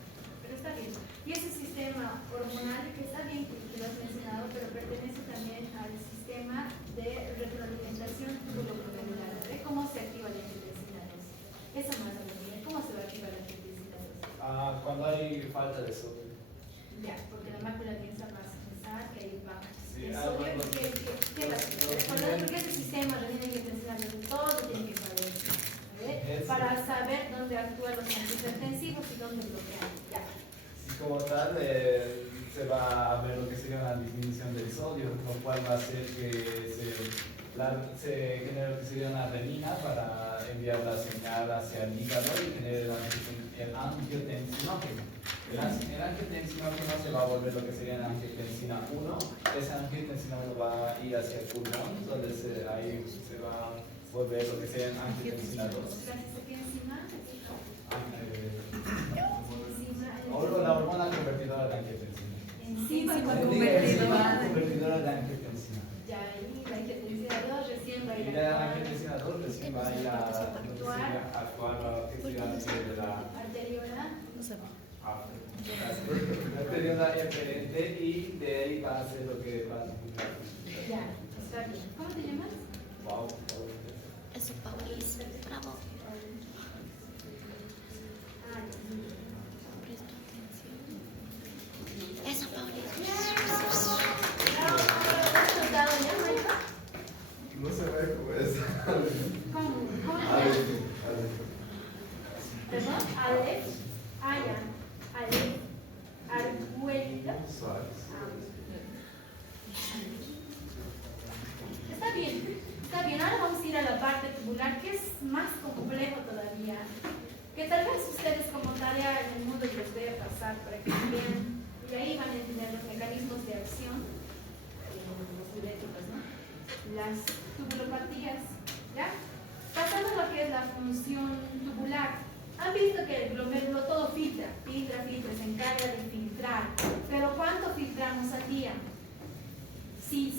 pero está bien. Y ese sistema hormonal, que está bien que lo has mencionado, pero pertenece también al sistema de retroalimentación tubulocelular. ¿Ve cómo se activa la angiotensina 2? Eso no es lo que ¿cómo se va a activar la angiotensina 2? Cuando hay falta de sodio. Ya, porque la mácula piensa más pensar que hay baja. Sí, El sodio, los- ¿qué va a hacer? Recordad, porque ese sistema de angiotensina 2, todo lo tiene que saber. ¿Ve? Para saber dónde actúan los antihipertensivos y dónde bloquean. Ya. Y como tal, se va a ver lo que sería una disminución del sodio, lo cual va a hacer que se genere lo que sería una renina para enviar la señal hacia el hígado y genere el angiotensinógeno. El angiotensinógeno se va a volver lo que sería la angiotensina 1. Esa angiotensina 1 va a ir hacia el pulmón, donde ahí se va a volver lo que sería angiotensina 2. O la hormona convertidora de angiotensina. Encima Convertidora de angiotensina. Ya, y la angiotensina 2 recién va a Y ir la a angiotensina 2 recién va a ir a actuar lo que sería de la arteriola. arteriola eferente, y de ahí va a hacer lo que va a ocurrir. Ya, está bien. ¿Cómo te llamas? Wow. Eso, Paulis. Bravo. Ah, Presta atención. Eso, Paulis. ¿has notado ya, Mario? No se ve como es. ¿Cómo? ¿Perdón? Alex. Ah, ya. Alex. Arguelita. Está bien. Está bien. Ahora vamos a ir a la parte tubular, que es más complejo todavía. Que tal vez ustedes como tarea en el mundo les debe pasar para que vean. Y ahí van a entender los mecanismos de acción, los diuréticos, ¿no? Las tubulopatías, ¿ya? Pasando a lo que es la función tubular. Han visto que el glomérulo todo filtra, se encarga de filtrar. Pero ¿cuánto filtramos al día? Si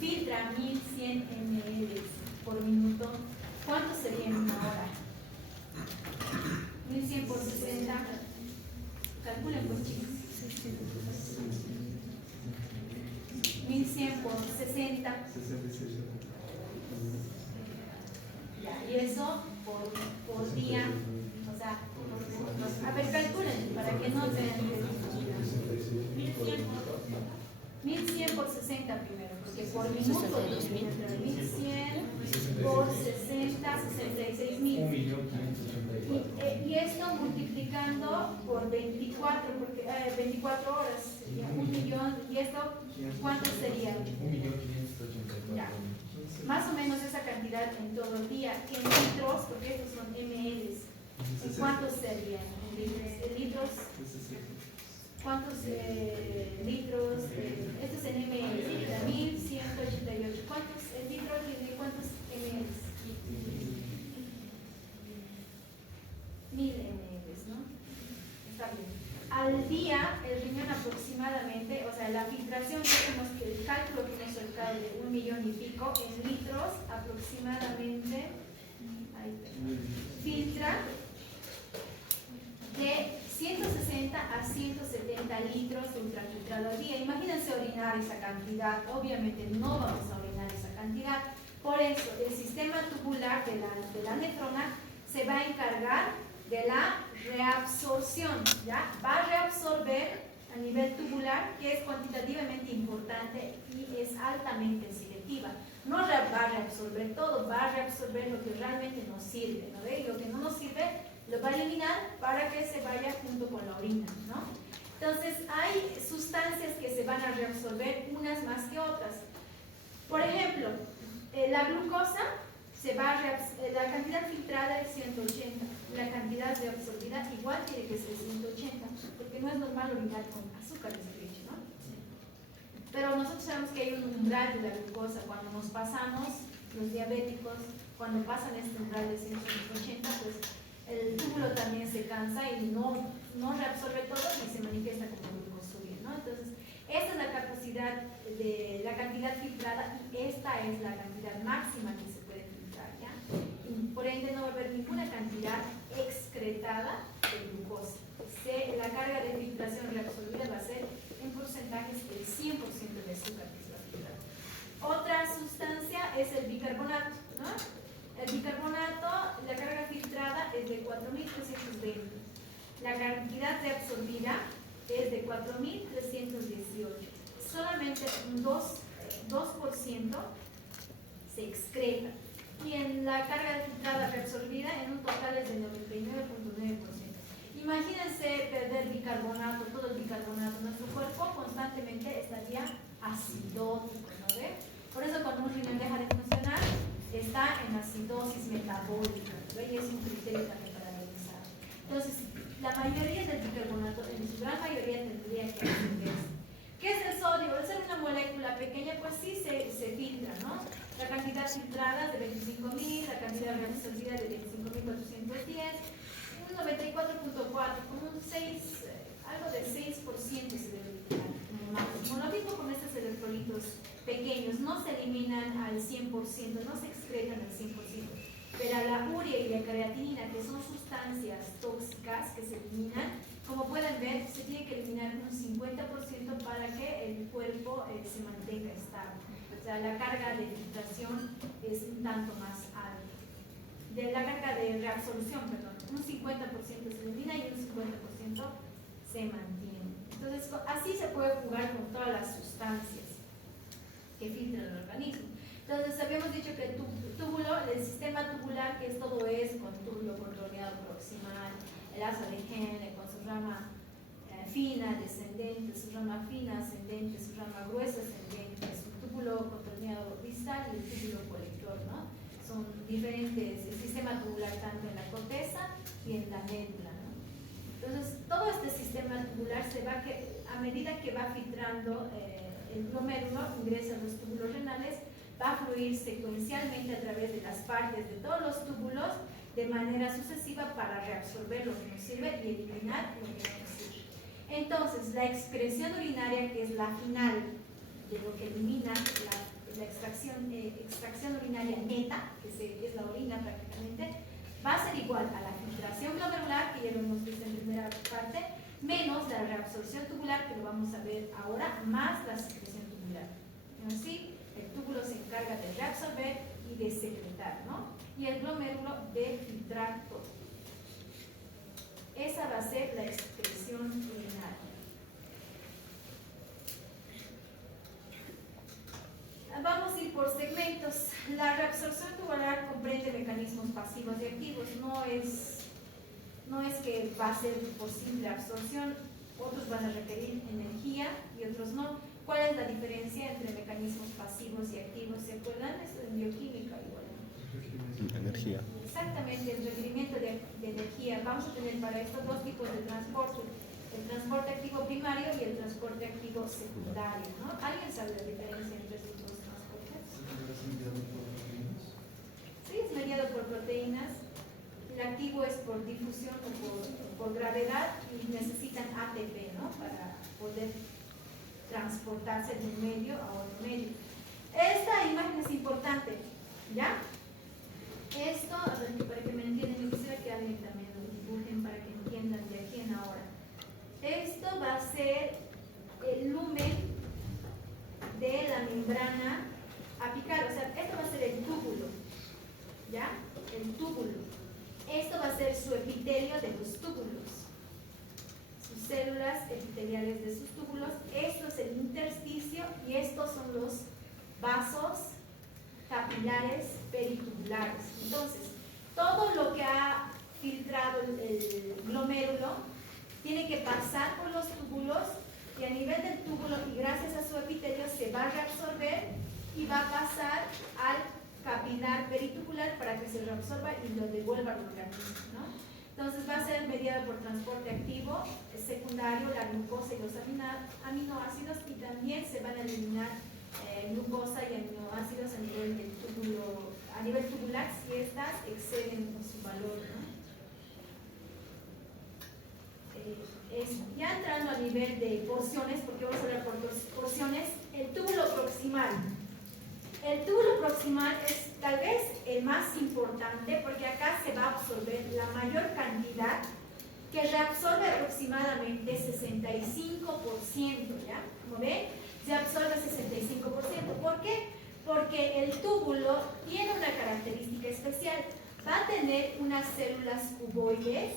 filtra 1100 ml por minuto, ¿cuánto sería en una hora? 1100 por 60. Calculen pues, chicos. 1100 por 60. 66. Ya, y eso por día. O sea, a ver, calculen para que no vean. 1100 por 60 primero, porque por minuto 1100 por 60, 66.000. Y esto multiplicando por 24, porque 24 horas sería 1.000.000. ¿Y esto cuánto sería? 1.584.000. Ya. Más o menos esa cantidad en todo el día. En litros, porque estos son ml. ¿En cuántos serían? En litros. ¿Cuántos litros? Esto es en ml. 1188. ¿Cuántos litros y cuántos ml? 1000 ml, ¿no? Está bien. Al día, el riñón aproximadamente, o sea, la filtración, el cálculo que hemos sacado de 1 millón y pico en litros, aproximadamente, filtra de 160 a 170 litros de ultrafiltrado al día. Imagínense orinar esa cantidad. Obviamente no vamos a orinar esa cantidad. Por eso, el sistema tubular de la nefrona se va a encargar de la reabsorción, ¿ya? Va a reabsorber a nivel tubular, que es cuantitativamente importante y es altamente selectiva. No va a reabsorber todo, va a reabsorber lo que realmente nos sirve, ¿no ve? Y lo que no nos sirve lo va a eliminar para que se vaya junto con la orina, ¿no? Entonces, hay sustancias que se van a reabsorber unas más que otras. Por ejemplo, la glucosa la cantidad filtrada es 180, la cantidad reabsorbida igual tiene que ser 180, porque no es normal orinar con azúcar de leche, ¿no? Pero nosotros sabemos que hay un umbral de la glucosa. Cuando nos pasamos, los diabéticos, cuando pasan este umbral de 180, pues el túbulo también se cansa y no reabsorbe todo y se manifiesta como glucosuria, ¿no? ¿no? Entonces, esta es la capacidad de la cantidad filtrada y esta es la cantidad máxima que se puede filtrar, ¿ya? Y por ende no va a haber ninguna cantidad excretada de glucosa. La carga de filtración reabsorbida va a ser en porcentajes del 100% de azúcar que se va a filtrar. Otra sustancia es el bicarbonato, ¿no? El bicarbonato, la carga filtrada es de 4.320. La cantidad reabsorbida es de 4.318. Solamente un 2% se excreta. Y en la carga filtrada reabsorbida en un total es de 99.9%. Imagínense perder bicarbonato, todo el bicarbonato. Nuestro cuerpo constantemente estaría acidótico, ¿no ve? Por eso cuando un riñón deja de funcionar, está en acidosis metabólica, ¿no ve? Y es un criterio también para revisar. Entonces, la mayoría del bicarbonato, en su gran mayoría, tendría que absorberse. ¿Qué es el sodio? Al ser una molécula pequeña, pues sí se filtra, ¿no? La cantidad filtrada es de 25.000, la cantidad reabsorbida de 25.410, un 94.4, como un 6, algo de 6% se debe eliminar. Como lo mismo con estos electrolitos pequeños, no se eliminan al 100%, no se excretan al 100%. Pero la urea y la creatinina, que son sustancias tóxicas que se eliminan, como pueden ver, se tiene que eliminar un 50% para que el cuerpo se mantenga estable. O sea, la carga de filtración es un tanto más alta. De la carga de reabsorción, perdón, un 50% se elimina y un 50% se mantiene. Entonces, así se puede jugar con todas las sustancias que filtran el organismo. Entonces, habíamos dicho que el túbulo, el sistema tubular, que es todo es con túbulo contorneado proximal, el asa de Henle con su rama fina descendente, su rama fina ascendente, su rama gruesa ascendente, su túbulo contorneado distal y el túbulo colector, ¿no? Son diferentes, el sistema tubular tanto en la corteza y en la médula, ¿no? Entonces, todo este sistema tubular se va a medida que va filtrando el glomérulo, ingresa a los túbulos renales, va a fluir secuencialmente a través de las partes de todos los túbulos de manera sucesiva para reabsorber lo que nos sirve y eliminar lo que no nos sirve. Entonces, la excreción urinaria, que es la final de lo que elimina la extracción urinaria neta, que es la orina prácticamente, va a ser igual a la filtración glomerular, que ya lo hemos visto en primera parte, menos la reabsorción tubular, que lo vamos a ver ahora, más la secreción tubular. Así, el túbulo se encarga de reabsorber y de secretar, ¿no? Y el glomérulo de filtrar todo. Esa va a ser la excreción urinaria. Vamos a ir por segmentos. La reabsorción tubular comprende mecanismos pasivos y activos. No es que va a ser por simple absorción. Otros van a requerir energía y otros no. ¿Cuál es la diferencia entre mecanismos pasivos y activos? ¿Se acuerdan? Esto es bioquímica igual. Energía. Exactamente, el requerimiento de energía. Vamos a tener para esto dos tipos de transporte. El transporte activo primario y el transporte activo secundario, ¿no? ¿Alguien sabe la diferencia entre estos dos transportes? Sí, es mediado por proteínas. El activo es por difusión o por gravedad y necesitan ATP, ¿no? Para poder transportarse de un medio a otro medio. Esta imagen es importante, ¿ya? Esto, para que me entiendan, yo quisiera que alguien también lo dibujen para que entiendan de aquí en ahora. Esto va a ser el lumen de la membrana apical, o sea, esto va a ser el túbulo, ¿ya? El túbulo. Esto va a ser su epitelio de los túbulos, sus células epiteliales de sus túbulos. Esto es el intersticio y estos son los vasos capilares peritubulares. Entonces, todo lo que ha filtrado el glomérulo tiene que pasar por los túbulos y a nivel del túbulo y gracias a su epitelio se va a reabsorber y va a pasar al capilar peritubular para que se reabsorba y lo devuelva al organismo, ¿no? Entonces va a ser mediado por transporte activo, secundario, la glucosa y los aminoácidos, y también se van a eliminar glucosa y aminoácidos a nivel del túbulo, a nivel tubular si estas exceden su valor, ¿no? ya entrando a nivel de porciones, porque vamos a hablar por porciones, el túbulo proximal. El túbulo proximal es tal vez el más importante porque acá se va a absorber la mayor cantidad, que reabsorbe aproximadamente 65%, ¿ya? Como ven, se absorbe 65%. ¿Por qué? Porque el túbulo tiene una característica especial. Va a tener unas células cuboides,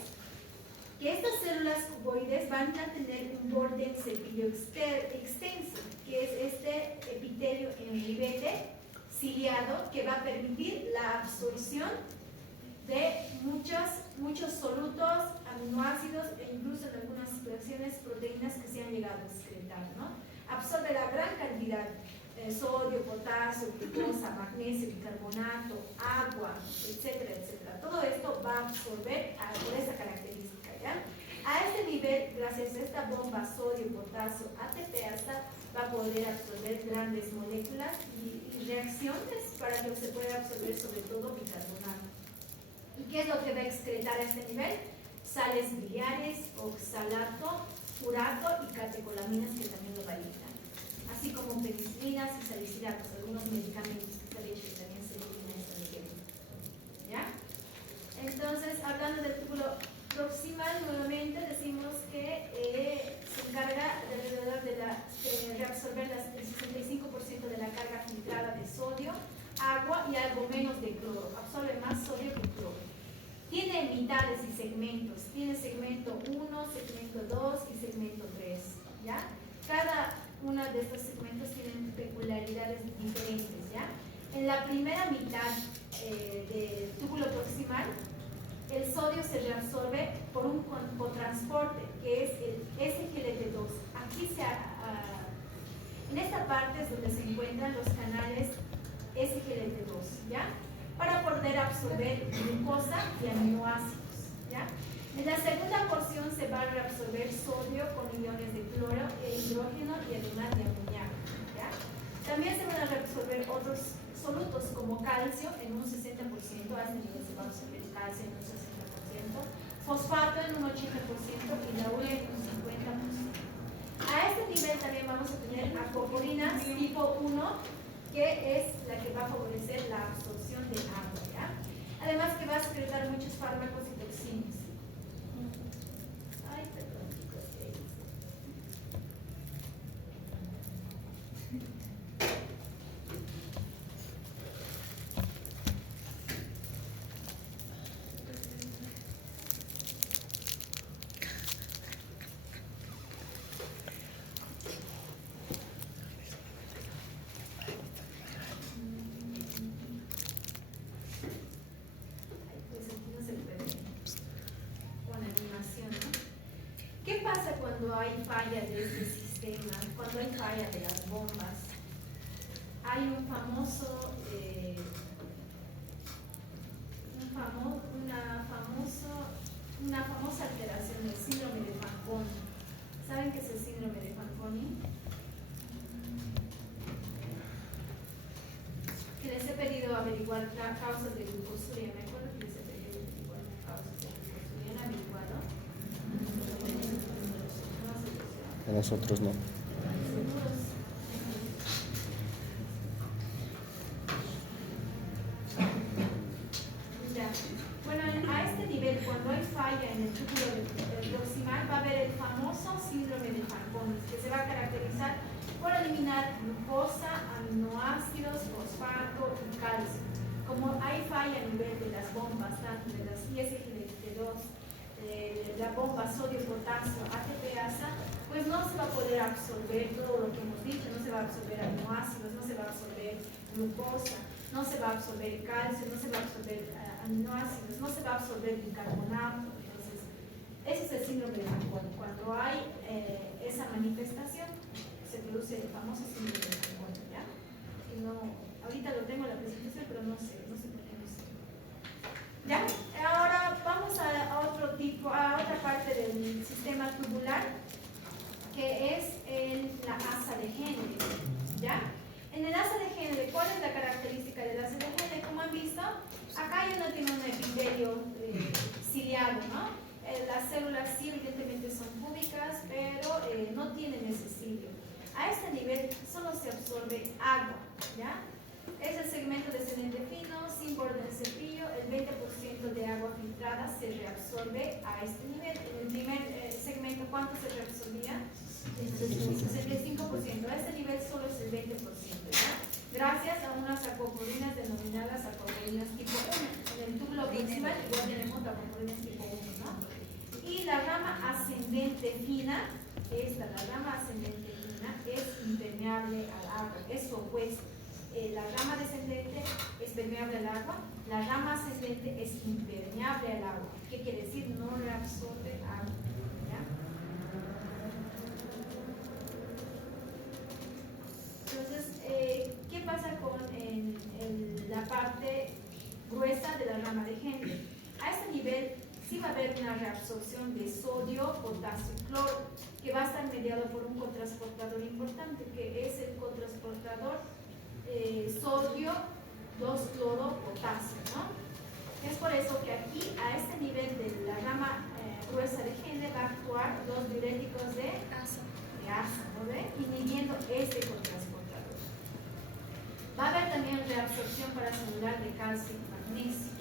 que estas células cuboides van a tener un borde en cepillo extenso, que es este epitelio en ribete ciliado, que va a permitir la absorción de muchos solutos, aminoácidos e incluso en algunas situaciones proteínas que se han llegado a excretar, ¿no? Absorbe la gran cantidad, sodio, potasio, glucosa, magnesio, bicarbonato, agua, etcétera, etcétera. Todo esto va a absorber por esa característica, ¿ya? A este nivel, gracias a esta bomba sodio, potasio, ATPasa, va a poder absorber grandes moléculas y reacciones para que se pueda absorber sobre todo bicarbonato. ¿Y qué es lo que va a excretar a este nivel? Sales biliares, oxalato, urato y catecolaminas, que también lo va a eliminar. Así como penicilinas y salicilatos, algunos medicamentos que se han dicho que también se eliminan esta nivel. ¿Ya? Entonces, hablando del túbulo proximal, nuevamente decimos que se encarga alrededor de reabsorber el 65% de la carga filtrada de sodio, agua y algo menos de cloro. Absorbe más sodio que cloro. Tiene mitades y segmentos. Tiene segmento 1, segmento 2 y segmento 3. ¿Ya? Cada uno de estos segmentos tienen peculiaridades diferentes. ¿Ya? En la primera mitad del túbulo proximal, el sodio se reabsorbe por un cotransporte, que es el SGLT2. Aquí en esta parte es donde se encuentran los canales SGLT2, ¿ya? Para poder absorber glucosa y aminoácidos, ¿ya? En la segunda porción se va a reabsorber sodio con iones de cloro e hidrógeno y además de amoníaco, ¿ya? También se van a reabsorber otros solutos como calcio en un 60%, a este nivel se va a absorber calcio en un 60%, fosfato en un 80% y la urea en un 50%. A este nivel también vamos a tener acoporinas tipo 1, que es la que va a favorecer la absorción de agua, ¿ya? Además que va a secretar muchos fármacos y toxinas. Ay, perdón, chicos. Cuando hay falla de este sistema, cuando hay falla de las bombas, hay una famosa alteración del síndrome de Fanconi. ¿Saben qué es el síndrome de Fanconi? Que les he pedido averiguar las causas de glucosuria. Me acuerdo que les he pedido averiguar las causas de glucosuria. ¿Han averiguado? A nosotros no. Ya. Bueno, a este nivel, cuando hay falla en el túbulo proximal, va a haber el famoso síndrome de Fanconi, que se va a caracterizar por eliminar glucosa, aminoácidos, fosfato y calcio. Como hay falla a nivel de las bombas, tanto de las SGLT2, la bomba sodio, potasio, ATPasa, pues no se va a poder absorber todo lo que hemos dicho, no se va a absorber aminoácidos, no se va a absorber glucosa, no se va a absorber calcio, no se va a absorber aminoácidos, no se va a absorber bicarbonato. Entonces, ese es el síndrome de Fanconi. Cuando hay esa manifestación, se produce el famoso síndrome de Fanconi, ¿ya? Y no, ahorita lo tengo en la presentación, pero no sé por qué no sé. ¿Ya? Ahora vamos a otro tipo, a otra parte del sistema tubular, que es la asa de Henle, ¿ya? En el asa de Henle, ¿cuál es la característica del asa de Henle? Como han visto, acá ya no tiene un epitelio ciliado, ¿no? las células sí evidentemente son cúbicas, pero no tienen ese cilio. A este nivel solo se absorbe agua, ¿ya? Es el segmento descendente fino, sin borde de cepillo, el 20% de agua filtrada se reabsorbe a este nivel. En el primer segmento, ¿cuánto se reabsorbía? El 65%. A este nivel solo es el 20%, ¿ya? Gracias a unas acoporinas denominadas acoporinas tipo 1. En el túbulo proximal igual tenemos acoporinas tipo 1, ¿no? Y la rama ascendente fina, la rama ascendente fina es impermeable al agua, es su opuesto. La rama descendente es permeable al agua, la rama ascendente es impermeable al agua. ¿Qué quiere decir? No reabsorbe agua, ¿ya? Entonces, ¿qué pasa con la parte gruesa de la rama de Henle? A este nivel sí va a haber una reabsorción de sodio, potasio y cloro, que va a estar mediado por un cotransportador importante, que es el cotransportador sodio 2-cloro-potasio, ¿no? Es por eso que aquí, a este nivel de la rama gruesa de Henle, va a actuar los diuréticos de asa, ¿no ve? Inhibiendo este cotransportador. Va a haber también reabsorción paracelular de calcio y magnesio.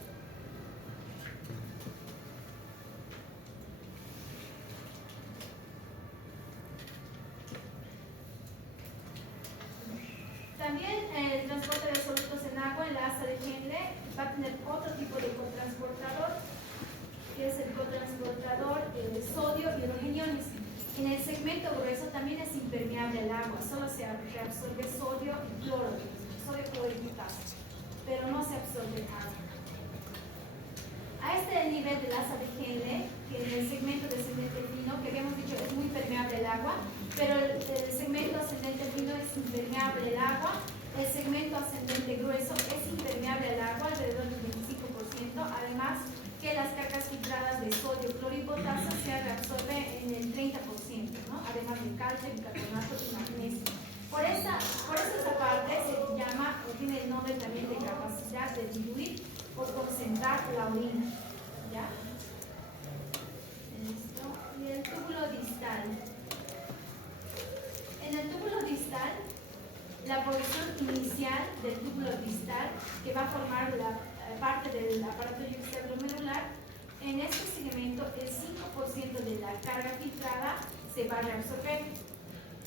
También el transporte de sólidos en agua en la asa de Henle va a tener otro tipo de cotransportador, que es el cotransportador sodio hidrogeniones. En el segmento grueso también es impermeable al agua, solo se reabsorbe sodio y cloro, sodio, cloro y potasio, pero no se absorbe agua. A este nivel del asa de Henle, que en el segmento descendente fino, que habíamos dicho es muy permeable al agua, pero el segmento ascendente fino es impermeable al agua, el segmento ascendente grueso es impermeable al agua, alrededor del 25%, además que las cargas filtradas de sodio, cloro y potasio se reabsorben en el 30%, ¿no? Además de calcio, bicarbonato y magnesio. Por eso esta parte se llama, o tiene el nombre también de capacidad de diluir o concentrar la orina, ¿ya? Listo. Y el túbulo distal. En el túbulo distal, la porción inicial del túbulo distal, que va a formar la parte del aparato extraglomerular, en este segmento el 5% de la carga filtrada se va a reabsorber.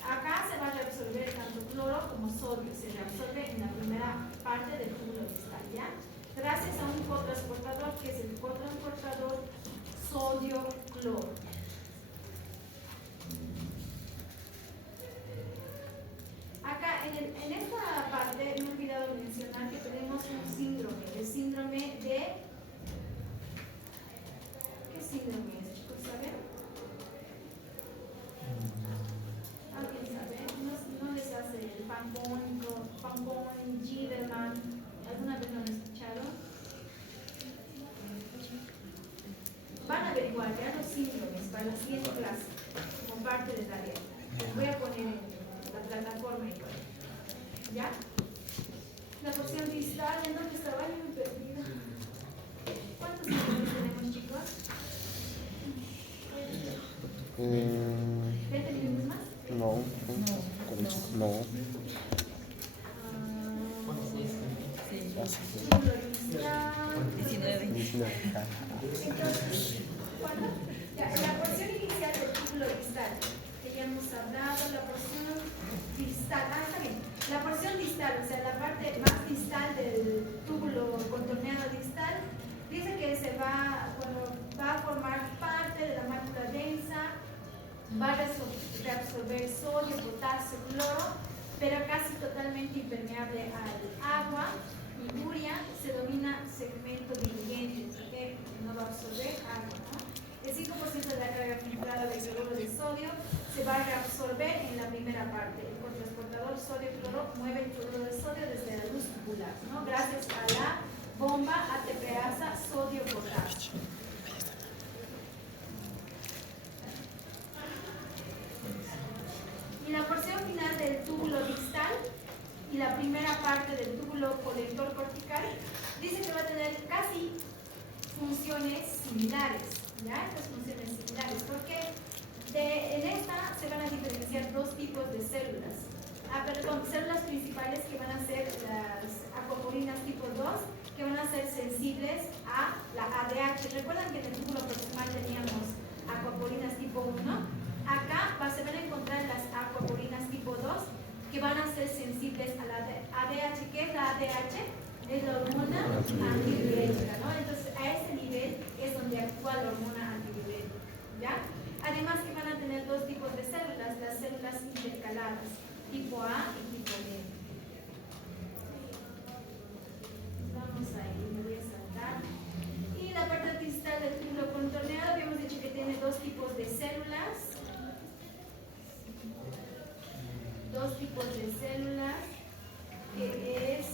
Acá se va a reabsorber tanto cloro como sodio, se reabsorbe en la primera parte del túbulo distal, ¿ya? Gracias a un cotransportador que es el cotransportador sodio-cloro. Acá en esta parte me he olvidado mencionar que tenemos un síndrome, el síndrome de... ¿Qué síndrome es, chicos? ¿Saben? ¿Alguien sabe? No les hace el Fanconi, Giderman. ¿Alguna vez lo han escuchado? Van a averiguar ya los síndromes para la siguiente clase, como parte de tarea. Les voy a poner en la plataforma igual. ¿Ya? La porción distal, ¿en dónde estaba? Yo me he perdido. ¿Cuántos síndromes tenemos, chicos? ¿20 minutos más? No. No. Túbulo distal. 19. Entonces, ¿cuándo? Ya, la porción inicial del túbulo distal, que ya hemos hablado, la porción distal, está bien. La porción distal, o sea, la parte más distal del túbulo contorneado distal, dice que va a formar parte de la mácula densa, va a reabsorber sodio, potasio, cloro, pero casi totalmente impermeable al agua. Y urea se denomina segmento diluyente, porque no va a absorber agua, ¿no? El 5% de la carga filtrada de cloruro de sodio se va a reabsorber en la primera parte. El cotransportador sodio-cloro mueve el cloruro de sodio desde la luz tubular, ¿no? Gracias a la bomba ATPasa sodio-potasio. Y la porción final del túbulo distal y la primera parte del túbulo colector cortical dice que va a tener casi funciones similares, ¿ya? Estas funciones diferenciar dos tipos de células. Células principales que van a ser las aquaporinas tipo 2, que van a ser sensibles a la ADH. Recuerdan que en el túbulo proximal teníamos aquaporinas tipo 1. Acá se van a encontrar las aquaporinas tipo 2, que van a ser sensibles a la ADH. ¿Qué es la ADH? Es la hormona antidiurética, ¿no? Entonces, a ese nivel es donde actúa la hormona antidiurética, ¿ya? Además que van a tener dos tipos de células, las células intercaladas, tipo A y tipo B. Vamos a ir, me voy a saltar. Y la parte distal del túbulo contorneado, habíamos dicho que tiene dos tipos de células. Dos tipos de células, que es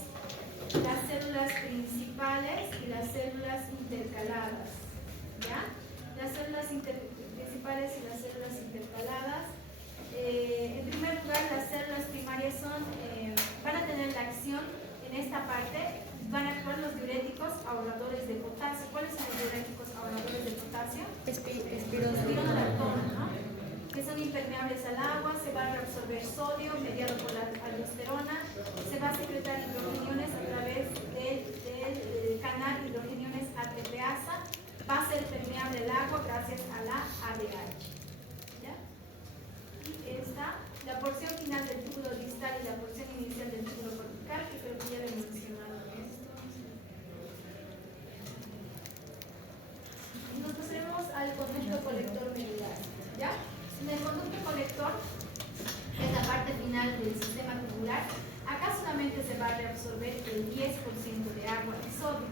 las células principales y las células intercaladas, ¿ya? Las células principales y las células intercaladas. En primer lugar, las células primarias van a tener la acción en esta parte, van a actuar los diuréticos ahorradores de potasio. ¿Cuáles son los diuréticos ahorradores de potasio? Espironolactona, ¿no? Que son impermeables al agua, se va a reabsorber sodio mediado por la aldosterona, se va a secretar hidrogeniones a través del canal hidrogeniones ATPasa, va a ser permeable al agua gracias a la ADH. ¿Ya? Y esta, la porción final del túbulo distal y la porción inicial del túbulo cortical, que creo que ya le he mencionado esto. Nos pasaremos al conducto colector medular, ¿ya? En el conducto colector, que es la parte final del sistema tubular, acá solamente se va a reabsorber el 10% de agua y sodio.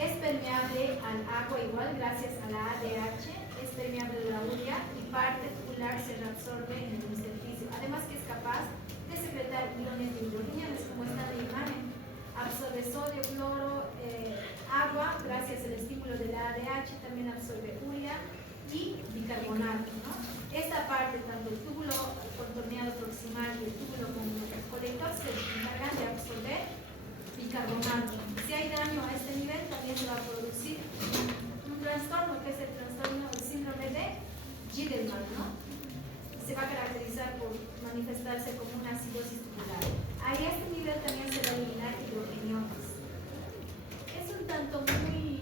Es permeable al agua igual gracias a la ADH, es permeable a la urea y parte tubular se reabsorbe en el intersticio. Además que es capaz de secretar iones de hidrogeniones, como está en la imagen. Absorbe sodio, cloro, agua, gracias al estímulo de la ADH, también absorbe urea y bicarbonato, ¿no? Esta parte, tanto el túbulo contorneado proximal y el túbulo colector, se encargan de absorber bicarbonato. Si hay daño a este nivel, también se va a producir un trastorno, que es el trastorno del síndrome de Giedelman, ¿no? Se va a caracterizar por manifestarse como una acidosis tubular. A este nivel también se va a eliminar hidrogeniones. Es un tanto muy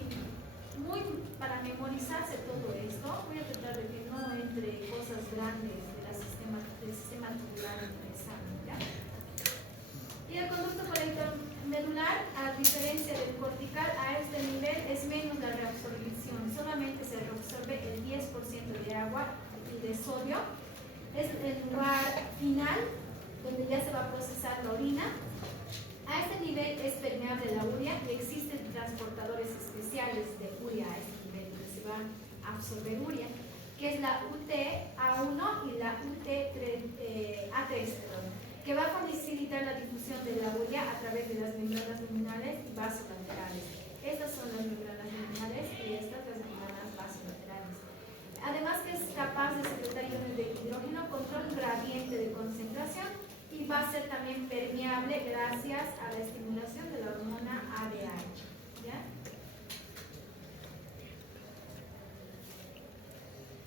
para memorizarse todo esto. Voy a tratar de que no entre cosas grandes del sistema tubular en el examen, ¿ya? Y el conducto colector medular, a diferencia del cortical, a este nivel es menos la reabsorción, solamente se reabsorbe el 10% de agua y de sodio. Es el lugar final donde ya se va a procesar la orina. A este nivel es permeable la urea y existen transportadores especiales de urea a este nivel, donde se va a absorber urea, que es la UT-A1 y la UT-A3, que va a facilitar la difusión de la urea a través de las membranas luminales y vasolaterales. Estas son las membranas luminales y estas las membranas vasolaterales. Además que es capaz de secretar iones de hidrógeno, control gradiente de concentración, y va a ser también permeable gracias a la estimulación de la hormona ADH. ¿Ya?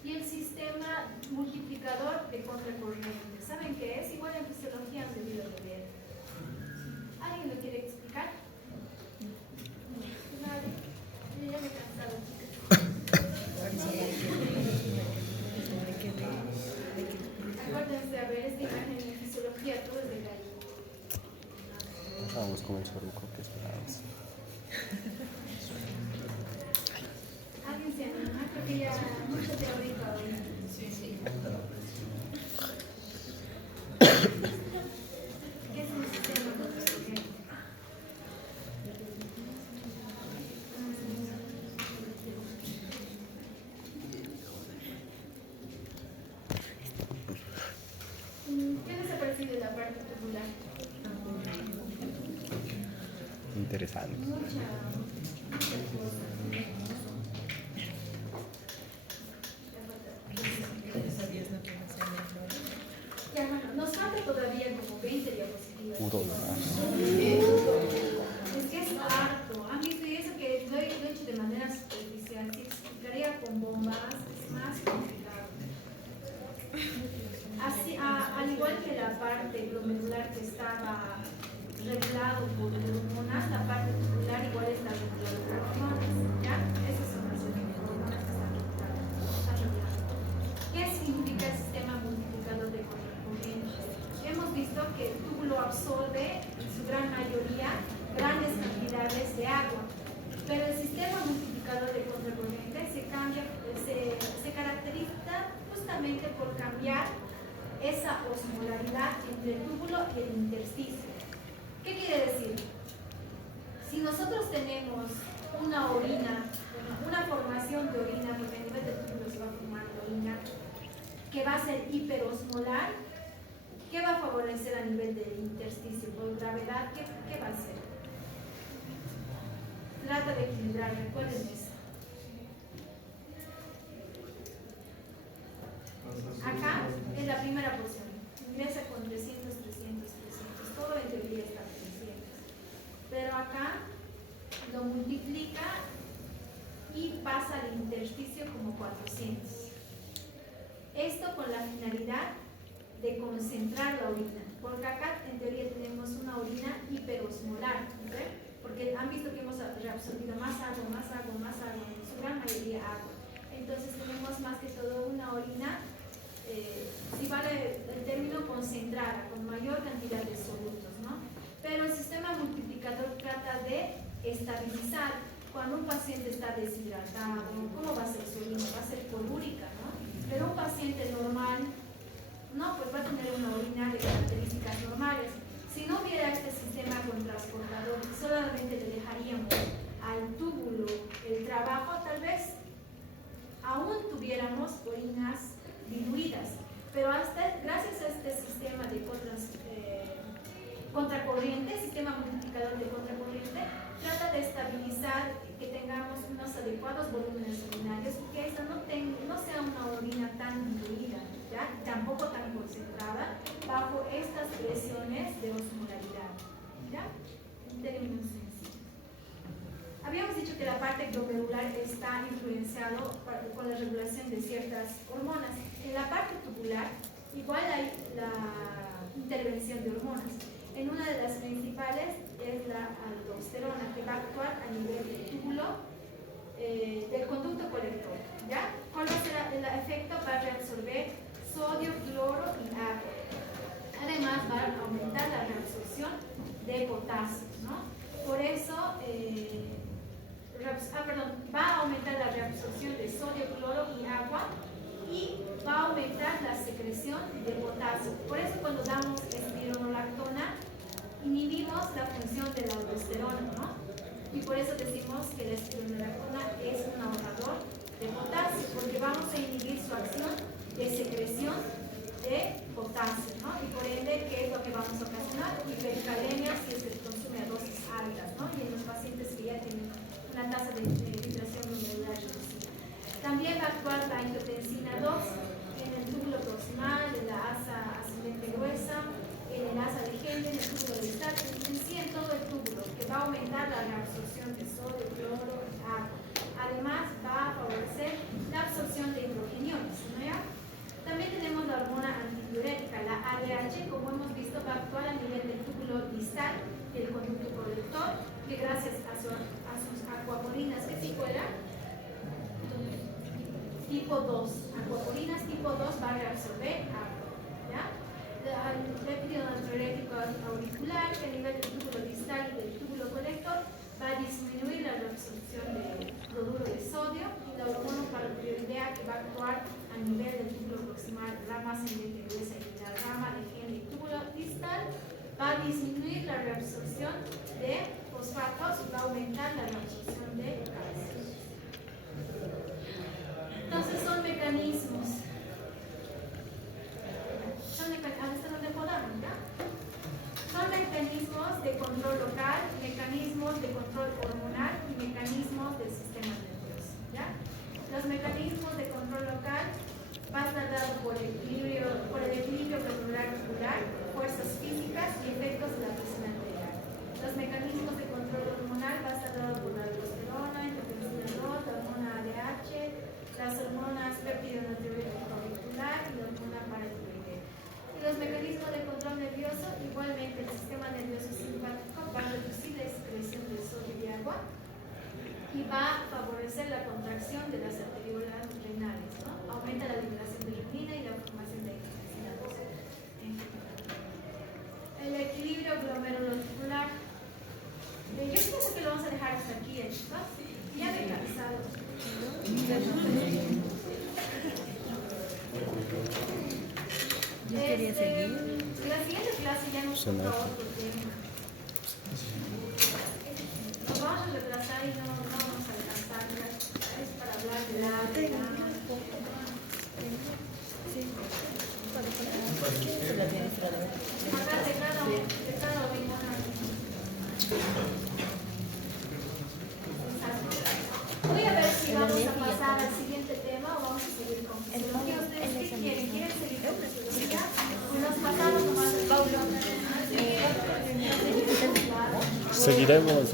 Y el sistema multiplicador de contracorriente. ¿Saben qué es? Igual en fisiología han debido de ver. ¿Alguien lo quiere explicar? Nadie. Yo ya me he cansado, acuérdense, a ver esta imagen en fisiología, todo es de gallo. Vamos con el charuco que esperabas. ¿Alguien se anima? Creo que ya mucho teórico ahora. ¿Qué es un sistema contracorriente? ¿Qué les ha parecido la parte tubular? Interesante. Mucha cosa. Ya, bueno, nos falta todavía como 20 diapositivas. Puro Es que es harto. ¿Han visto eso que lo he hecho de manera superficial? Si explicaría con bombas, es más complicado. Así, que estaba regulado por hormonas, la parte tubular igual está regulada por hormonas, ¿ya? Esas son las hormonas que están reguladas. ¿Qué significa el sistema multiplicador de contracorriente? Hemos visto que el túbulo absorbe, en su gran mayoría, grandes cantidades de agua, pero el sistema multiplicador de contracorriente se caracteriza justamente por cambiar esa osmolaridad entre el túbulo y el intersticio. ¿Qué quiere decir? Si nosotros tenemos una orina, una formación de orina, porque a nivel del túbulo se va a formar orina, que va a ser hiperosmolar, ¿qué va a favorecer a nivel del intersticio? Por gravedad, ¿qué va a hacer? Trata de equilibrar, recuerden eso. Acá es la primera porción. Ingresa con 300, 300, 300. Todo en teoría está 300. Pero acá lo multiplica y pasa al intersticio como 400. Esto con la finalidad de concentrar la orina. Porque acá en teoría tenemos una orina hiperosmolar. ¿Okay? Porque han visto que hemos reabsorbido más agua, en su gran mayoría agua. Entonces tenemos más que todo una orina, si vale el término, concentrada, con mayor cantidad de solutos, ¿no? Pero el sistema multiplicador trata de estabilizar cuando un paciente está deshidratado, ¿cómo va a ser su orina? Va a ser colúrica, ¿no? Pero un paciente normal, no, pues va a tener una orina de características normales. Si no hubiera este sistema contrasportador, solamente le dejaríamos al túbulo el trabajo, tal vez aún tuviéramos orinas diluidas, pero gracias a este sistema de contracorriente, sistema multiplicador de contracorriente, trata de estabilizar que tengamos unos adecuados volúmenes urinarios y que esta no sea una orina tan diluida, ¿ya? Tampoco tan concentrada bajo estas presiones de osmolaridad, ¿ya? En términos sencillos. Habíamos dicho que la parte glomerular está influenciado con la regulación de ciertas hormonas. En la parte tubular igual hay la intervención de hormonas. En una de las principales es la aldosterona, que va a actuar a nivel del túbulo, del conducto colector, ¿ya? ¿Cuál va a ser el efecto? Va a reabsorber sodio, cloro y agua. Además va a aumentar la reabsorción de potasio, ¿no? Por eso, va a aumentar la reabsorción de sodio, cloro y agua y va a aumentar la secreción de potasio. Por eso cuando damos espironolactona, inhibimos la función de la aldosterona, ¿no? Y por eso decimos que la espironolactona es un ahorrador de potasio, porque vamos a inhibir su acción de secreción de potasio, ¿no? Y por ende, ¿qué es lo que vamos a ocasionar? Hipercalemia si se consume a dosis altas, ¿no? Y en los pacientes que ya tienen una tasa de filtración glomerular reducida. También va a actuar la angiotensina 2 en el túbulo proximal, en la asa ascendente gruesa, en el asa de Henle, en el túbulo distal, en sí en todo el túbulo, que va a aumentar la reabsorción de sodio, cloro y agua. Además, va a favorecer la absorción de hidrogeniones, ¿no? ¿Ya? También tenemos la hormona antidiurética, la ADH, como hemos visto, va a actuar a nivel del túbulo distal del conducto colector, que gracias a sus acuaporinas, ¿qué tipo era? Tipo 2. Acuaporinas tipo 2 va a reabsorber agua, ¿ya? El péptido natriurético auricular, que a nivel del túbulo distal y del túbulo colector va a disminuir la reabsorción de cloruro de sodio, y la hormona parotiroidea, que va a actuar a nivel del túbulo proximal, rama ascendente gruesa y la rama de Henle y túbulo distal, va a disminuir la reabsorción de fosfatos y va a aumentar la reabsorción de calcio. Entonces son mecanismos. ¿Hasta dónde podamos, ya? Son mecanismos de control local, mecanismos de control hormonal y mecanismos del sistema nervioso, ¿ya? Los mecanismos de control local van a estar dados por el equilibrio glomerular, fuerzas físicas y efectos de la presión arterial. Los mecanismos de control hormonal van a estar dados por la aldosterona, interferoncina 2, la hormona ADH, las hormonas péptido nervioso, igualmente el sistema nervioso simpático va a reducir la excreción de sodio y agua y va a favorecer la contracción de las arteriolas renales, ¿no? Aumenta la liberación de renina y la formación de angiotensinas 2 en general. El equilibrio glomeruloscoplar. Yo pienso que lo vamos a dejar hasta aquí, chicos. Ya me he cansado. La siguiente clase ya nos toca otro tema. Nos vamos a retrasar y no vamos a alcanzar. Es para hablar de la acá de cada hormona. Voy a ver si vamos a pasar al siguiente tema o vamos a seguir con fisiología. ¿Ustedes qué quieren? ¿Quieren seguir con fisiología? ¿O nos pasamos nomás al Paulo? Seguiremos.